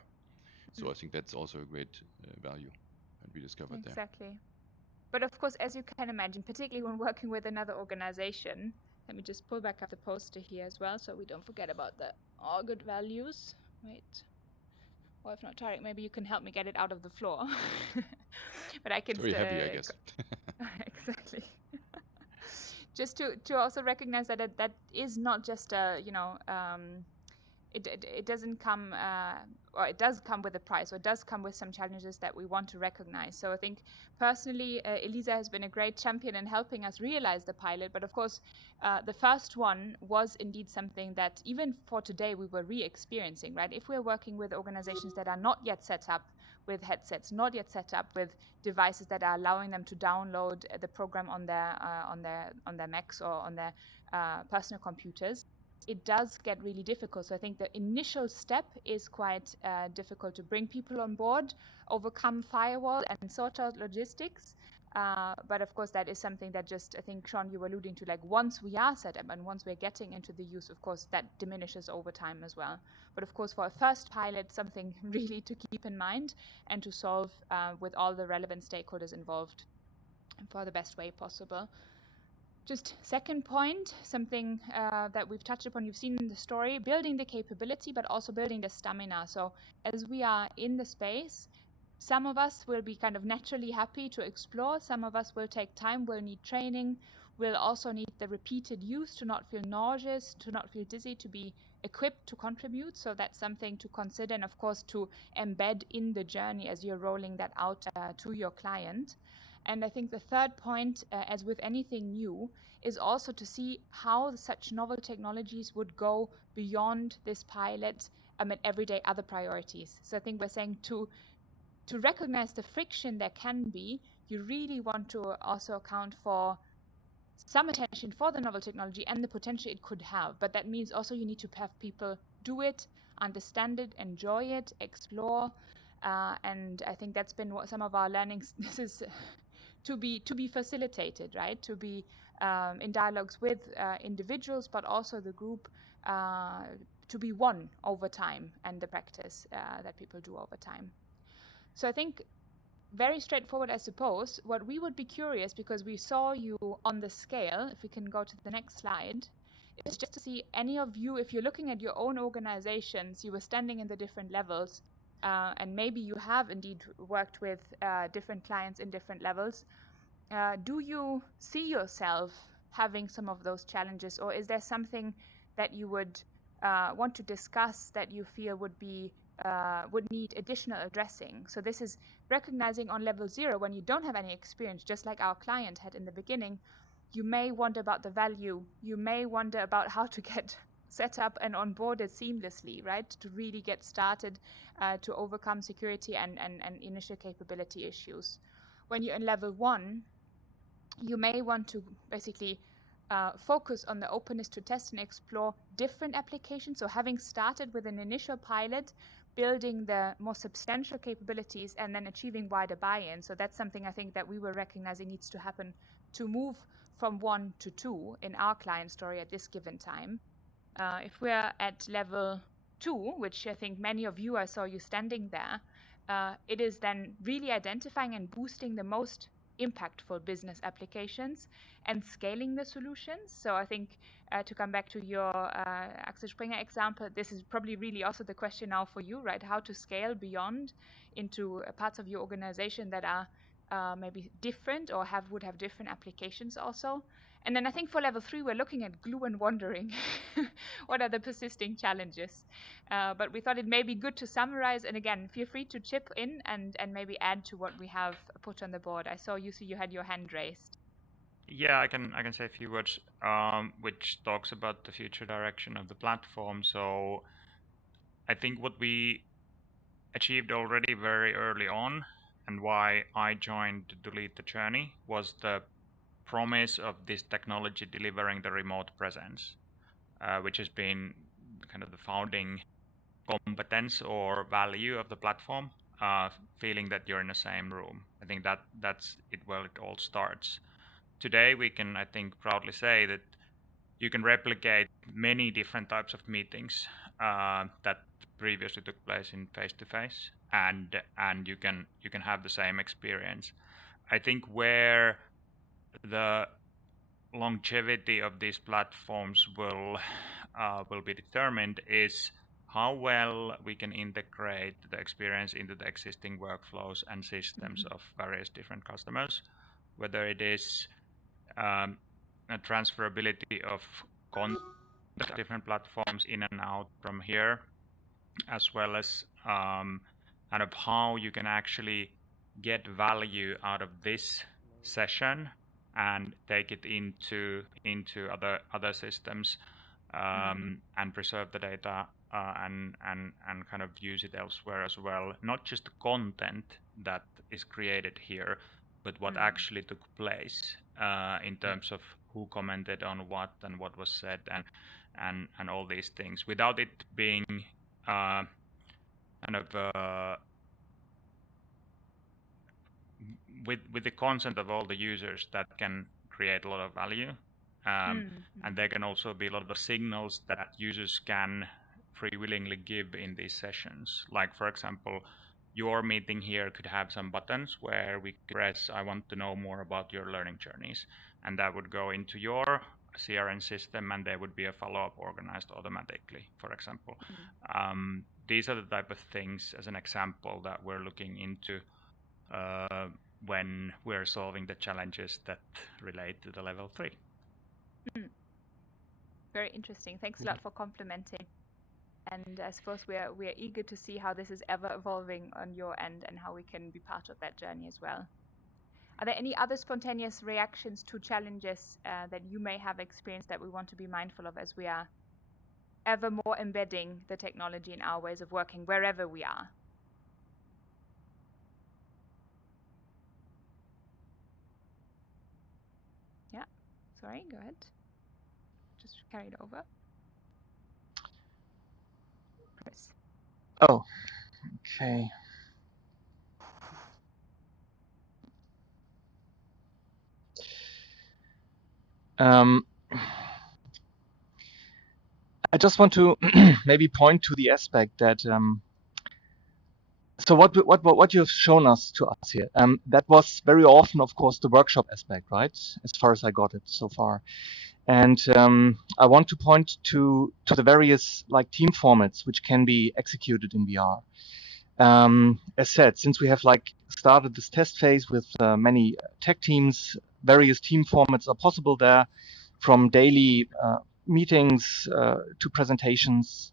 So I think that's also a great value that we discovered there. Exactly. But of course, as you can imagine, particularly when working with another organization, let me just pull back up the poster here as well so we don't forget about the all good values. Wait. Or if not, Tarek, maybe you can help me get it out of the floor. But I can. It's very heavy, I guess. Exactly. Just to also recognize that that is not just a it doesn't come or it does come with a price, or it does come with some challenges that we want to recognize. So I think personally Elisa has been a great champion in helping us realize the pilot, but of course the first one was indeed something that even for today we were re-experiencing, right? If we're working with organizations that are not yet set up with headsets, not yet set up with devices that are allowing them to download the program on their Macs or on their personal computers, it does get really difficult. So I think the initial step is quite difficult to bring people on board, overcome firewall and sort out logistics. But of course, that is something that just, I think, Sean, you were alluding to, like once we are set up and once we're getting into the use, of course, that diminishes over time as well. But of course, for a first pilot, something really to keep in mind and to solve with all the relevant stakeholders involved for the best way possible. Just second point, something that we've touched upon, you've seen in the story, building the capability, but also building the stamina. So as we are in the space, some of us will be kind of naturally happy to explore. Some of us will take time, will need training, will also need the repeated use to not feel nauseous, to not feel dizzy, to be equipped to contribute. So that's something to consider, and of course to embed in the journey as you're rolling that out to your client. And I think the third point, as with anything new, is also to see how such novel technologies would go beyond this pilot and everyday other priorities. So I think we're saying to recognize the friction there can be, you really want to also account for some attention for the novel technology and the potential it could have. But that means also you need to have people do it, understand it, enjoy it, explore. And I think that's been some of our learnings. This is to be facilitated, right? To be in dialogues with individuals, but also the group to be won over time, and the practice that people do over time. So I think very straightforward, I suppose. What we would be curious, because we saw you on the scale, if we can go to the next slide, is just to see any of you, if you're looking at your own organizations, you were standing in the different levels, and maybe you have indeed worked with different clients in different levels. Do you see yourself having some of those challenges, or is there something that you would want to discuss that you feel would need additional addressing? So this is recognizing on level 0, when you don't have any experience, just like our client had in the beginning, you may wonder about the value, you may wonder about how to get set up and onboarded seamlessly, right, to really get started, to overcome security and initial capability issues. When you're in level 1, you may want to basically focus on the openness to test and explore different applications. So having started with an initial pilot, building the more substantial capabilities, and then achieving wider buy-in. So that's something I think that we were recognizing needs to happen to move from 1 to 2 in our client story at this given time. If we're at level 2, which I think many of you, I saw you standing there, it is then really identifying and boosting the most impactful business applications and scaling the solutions. So I think to come back to your Axel Springer example, this is probably really also the question now for you, right? How to scale beyond into parts of your organization that are maybe different or would have different applications also. And then I think for level 3, we're looking at glue and wondering. What are the persisting challenges? But we thought it may be good to summarize. And again, feel free to chip in and maybe add to what we have put on the board. I saw you had your hand raised. Yeah, I can say a few words, which talks about the future direction of the platform. So I think what we achieved already very early on, and why I joined to lead the journey, was the promise of this technology delivering the remote presence, which has been kind of the founding competence or value of the platform, feeling that you're in the same room. I think that's it where it all starts. Today we can, I think, proudly say that you can replicate many different types of meetings that previously took place in face-to-face, and you can have the same experience. I think where the longevity of these platforms will be determined is how well we can integrate the experience into the existing workflows and systems of various different customers, whether it is a transferability of content, different platforms in and out from here, as well as kind of how you can actually get value out of this session and take it into other systems, and preserve the data and kind of use it elsewhere as well. Not just the content that is created here, but what actually took place in terms of who commented on what and what was said and all these things, without it being kind of with the consent of all the users. That can create a lot of value, and there can also be a lot of signals that users can free willingly give in these sessions. Like, for example, your meeting here could have some buttons where we could press, I want to know more about your learning journeys, and that would go into your CRM system, and there would be a follow-up organized automatically, for example. These are the type of things, as an example, that we're looking into when we're solving the challenges that relate to the level 3. Very interesting. Thanks a lot for complimenting. And I suppose we are eager to see how this is ever evolving on your end and how we can be part of that journey as well. Are there any other spontaneous reactions to challenges that you may have experienced that we want to be mindful of as we are ever more embedding the technology in our ways of working wherever we are? Yeah, sorry, go ahead. Just carry it over. Chris. Oh, okay. I just want to maybe point to the aspect that so what you've shown us to us here, that was very often, of course, the workshop aspect, right? As far as I got it so far. And I want to point to the various like team formats which can be executed in VR. As said, since we have like started this test phase with many tech teams, various team formats are possible there, from daily meetings to presentations,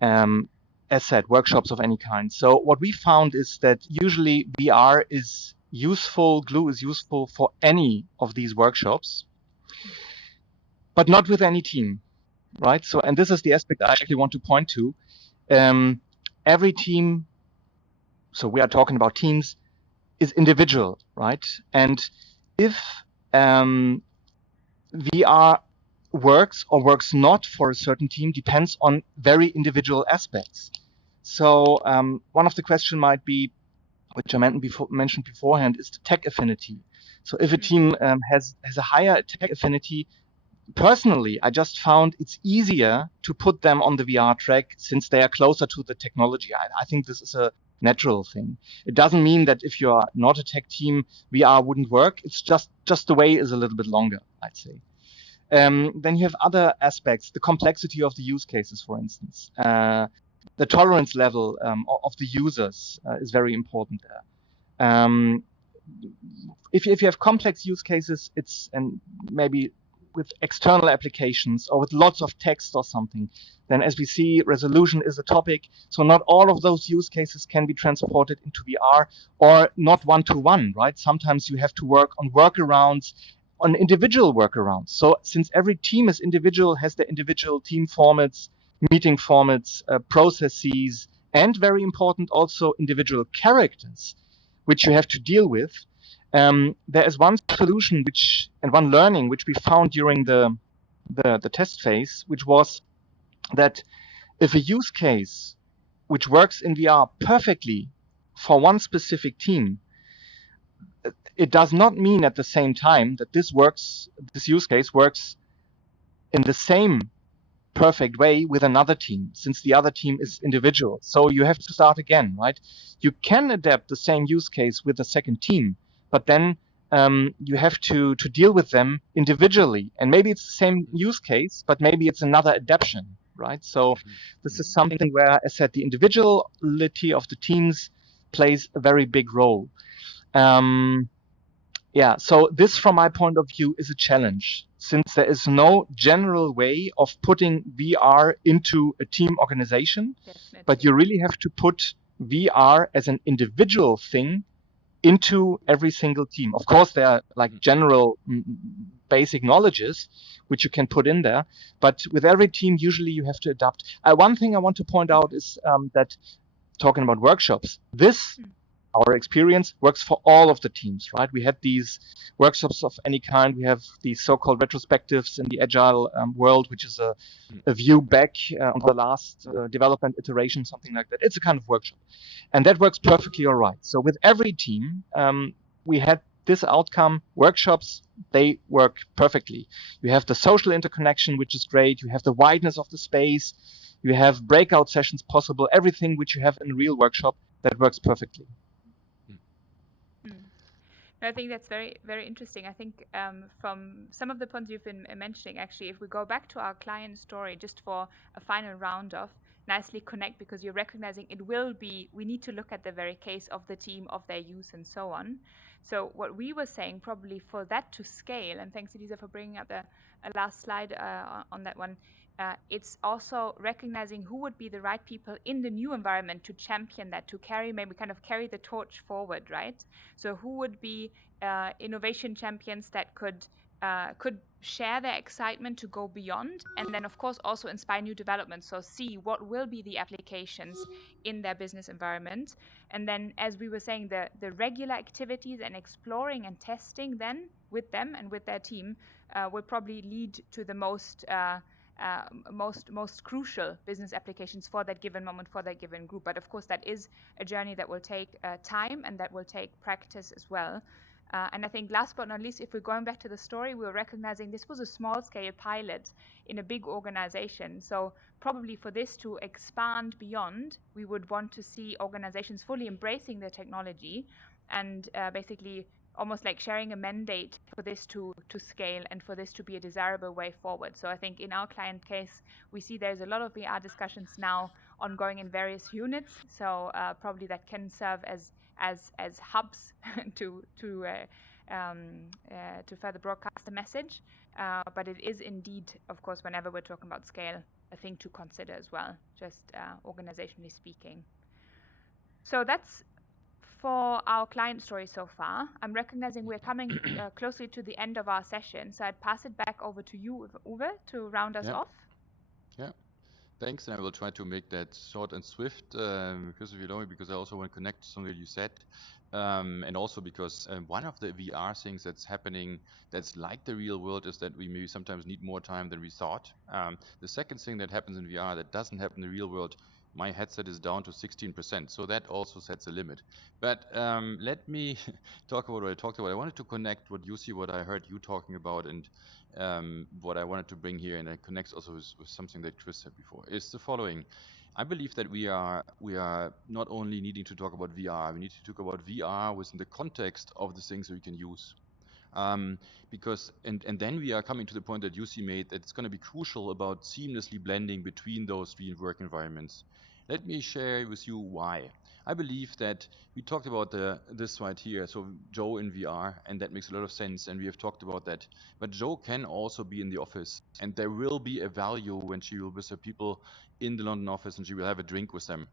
as said, workshops of any kind. So what we found is that usually VR is useful, Glue is useful for any of these workshops, but not with any team, right? So, and this is the aspect I actually want to point to. Every team, so we are talking about teams, is individual, right? And if VR works or works not for a certain team depends on very individual aspects. So one of the questions might be, which I mentioned beforehand, is the tech affinity. So if a team has a higher tech affinity, personally, I just found it's easier to put them on the VR track since they are closer to the technology. I think this is a natural thing. It doesn't mean that if you are not a tech team, VR wouldn't work. It's just the way is a little bit longer, I'd say. Then you have other aspects, the complexity of the use cases, for instance. The tolerance level of the users is very important there. If you have complex use cases, and maybe with external applications or with lots of text or something, then as we see, resolution is a topic. So not all of those use cases can be transported into VR, or not one-to-one, right? Sometimes you have to work on workarounds, on individual workarounds. So since every team is individual, has their individual team formats, meeting formats, processes, and very important also individual characters, which you have to deal with. There is one solution and one learning which we found during the test phase, which was that if a use case which works in VR perfectly for one specific team, it does not mean at the same time that this use case works in the same perfect way with another team, since the other team is individual. So you have to start again, right? You can adapt the same use case with a second team, but then you have to deal with them individually. And maybe it's the same use case, but maybe it's another adaptation, right? So this is something where, as I said, the individuality of the teams plays a very big role. Yeah, so this, from my point of view, is a challenge, since there is no general way of putting VR into a team organization. Definitely. But you really have to put VR as an individual thing into every single team. Of course, there are like general basic knowledges which you can put in there, but with every team, usually you have to adapt. One thing I want to point out is that, talking about workshops, our experience works for all of the teams, right? We had these workshops of any kind. We have these so-called retrospectives in the agile world, which is a view back on the last development iteration, something like that. It's a kind of workshop. And that works perfectly all right. So with every team, we had this outcome. Workshops, they work perfectly. You have the social interconnection, which is great. You have the wideness of the space. You have breakout sessions possible, everything which you have in a real workshop that works perfectly. I think that's very, very interesting. I think from some of the points you've been mentioning, actually, if we go back to our client story just for a final round off, nicely connect, because you're recognizing it will be, we need to look at the very case of the team, of their use and so on. So what we were saying, probably for that to scale, and thanks Elisa for bringing up the last slide on that one, it's also recognizing who would be the right people in the new environment to champion that, to carry, maybe kind of carry the torch forward, right? So who would be innovation champions that could share their excitement to go beyond, and then of course also inspire new developments. So see what will be the applications in their business environment. And then, as we were saying, the regular activities and exploring and testing then with them and with their team will probably lead to the most crucial business applications for that given moment, for that given group. But of course, that is a journey that will take time and that will take practice as well. And I think last but not least, if we're going back to the story, we're recognizing this was a small scale pilot in a big organization. So probably for this to expand beyond, we would want to see organizations fully embracing the technology and basically almost like sharing a mandate for this to scale and for this to be a desirable way forward. So I think in our client case, we see there's a lot of VR discussions now ongoing in various units. So probably that can serve as hubs to further broadcast the message. But it is indeed, of course, whenever we're talking about scale, a thing to consider as well, just organizationally speaking. So that's for our client story so far. I'm recognizing we're coming closely to the end of our session, so I'd pass it back over to you, Uwe, to round us off. Yeah. Thanks, and I will try to make that short and swift because of you know, because I also want to connect to something you said, and also because one of the VR things that's happening that's like the real world is that we maybe sometimes need more time than we thought. The second thing that happens in VR that doesn't happen in the real world, my headset is down to 16%, so that also sets a limit. But let me talk about what I talked about. I wanted to connect what you see, what I heard you talking about, and what I wanted to bring here, and it connects also with something that Chris said before, is the following. I believe that we are not only needing to talk about VR, we need to talk about VR within the context of the things that we can use. Because then we are coming to the point that Jussi made, that it's going to be crucial about seamlessly blending between those three work environments. Let me share with you why. I believe that we talked about this right here, so Joe in VR, and that makes a lot of sense, and we have talked about that. But Joe can also be in the office, and there will be a value when she will visit people in the London office and she will have a drink with them.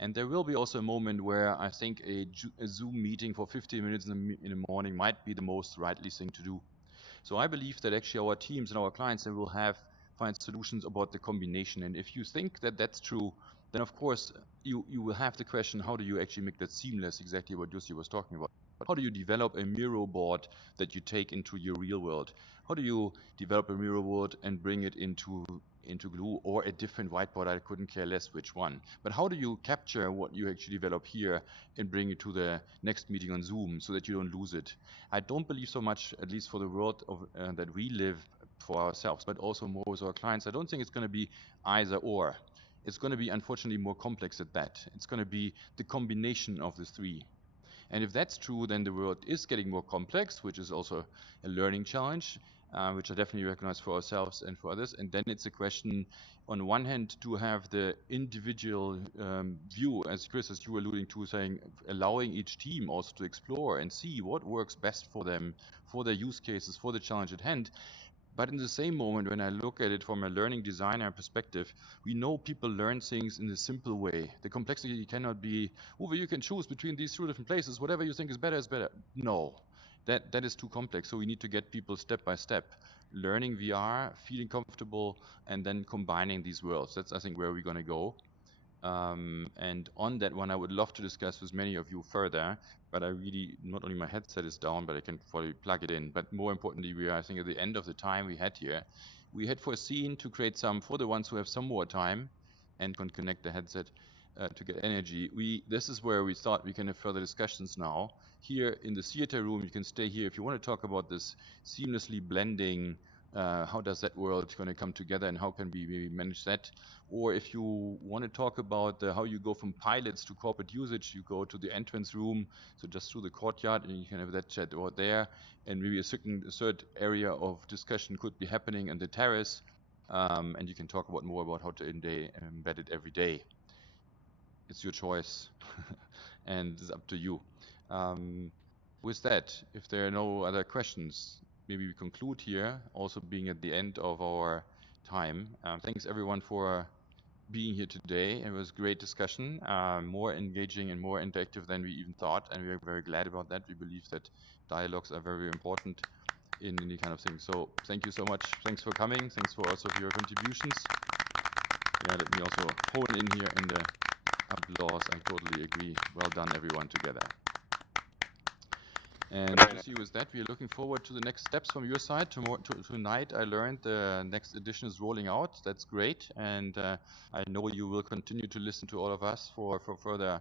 And there will be also a moment where I think a Zoom meeting for 15 minutes in the morning might be the most rightly thing to do. So I believe that actually our teams and our clients, they will find solutions about the combination. And if you think that that's true, then of course you will have the question, how do you actually make that seamless, exactly what Jussi was talking about. How do you develop a Miro board that you take into your real world? How do you develop a Miro board and bring it into Glue, or a different whiteboard? I couldn't care less which one. But how do you capture what you actually develop here and bring it to the next meeting on Zoom so that you don't lose it? I don't believe so much, at least for the world of that we live for ourselves, but also more with our clients. I don't think it's going to be either or. It's going to be, unfortunately, more complex than that. It's going to be the combination of the three. And if that's true, then the world is getting more complex, which is also a learning challenge, which I definitely recognize for ourselves and for others. And then it's a question, on one hand, to have the individual view, as Chris, as you were alluding to, saying, allowing each team also to explore and see what works best for them, for their use cases, for the challenge at hand. But in the same moment, when I look at it from a learning designer perspective, we know people learn things in a simple way. The complexity cannot be, Uwe, you can choose between these two different places. Whatever you think is better is better. No, that is too complex. So we need to get people step by step, learning VR, feeling comfortable, and then combining these worlds. That's, I think, where we're going to go. And on that one, I would love to discuss with many of you further, but I really, not only my headset is down, but I can probably plug it in. But more importantly, we are, I think, at the end of the time we had here. We had foreseen to create some, for the ones who have some more time and can connect the headset to get energy. This is where we thought we can have further discussions now. Here in the theater room, you can stay here if you want to talk about this seamlessly blending. How does that world going to come together, and how can we maybe manage that? Or if you want to talk about how you go from pilots to corporate usage, you go to the entrance room, so just through the courtyard, and you can have that chat out there. And maybe a third area of discussion could be happening in the terrace, and you can talk about more about how to embed it every day. It's your choice, and it's up to you. with that, if there are no other questions, maybe we conclude here, also being at the end of our time. Thanks everyone for being here today. It was a great discussion, more engaging and more interactive than we even thought, and we're very glad about that. We believe that dialogues are very important in any kind of thing. So thank you so much. Thanks for coming. Thanks for also for your contributions. Yeah, let me also hone in here in the applause. I totally agree. Well done, everyone together. And to see with that, we are looking forward to the next steps from your side. Tonight, I learned the next edition is rolling out. That's great. And I know you will continue to listen to all of us for further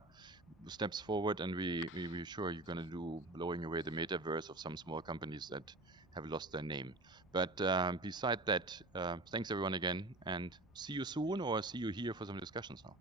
steps forward. And we're sure you're going to do blowing away the metaverse of some small companies that have lost their name. But beside that, thanks everyone again. And see you soon, or see you here for some discussions now.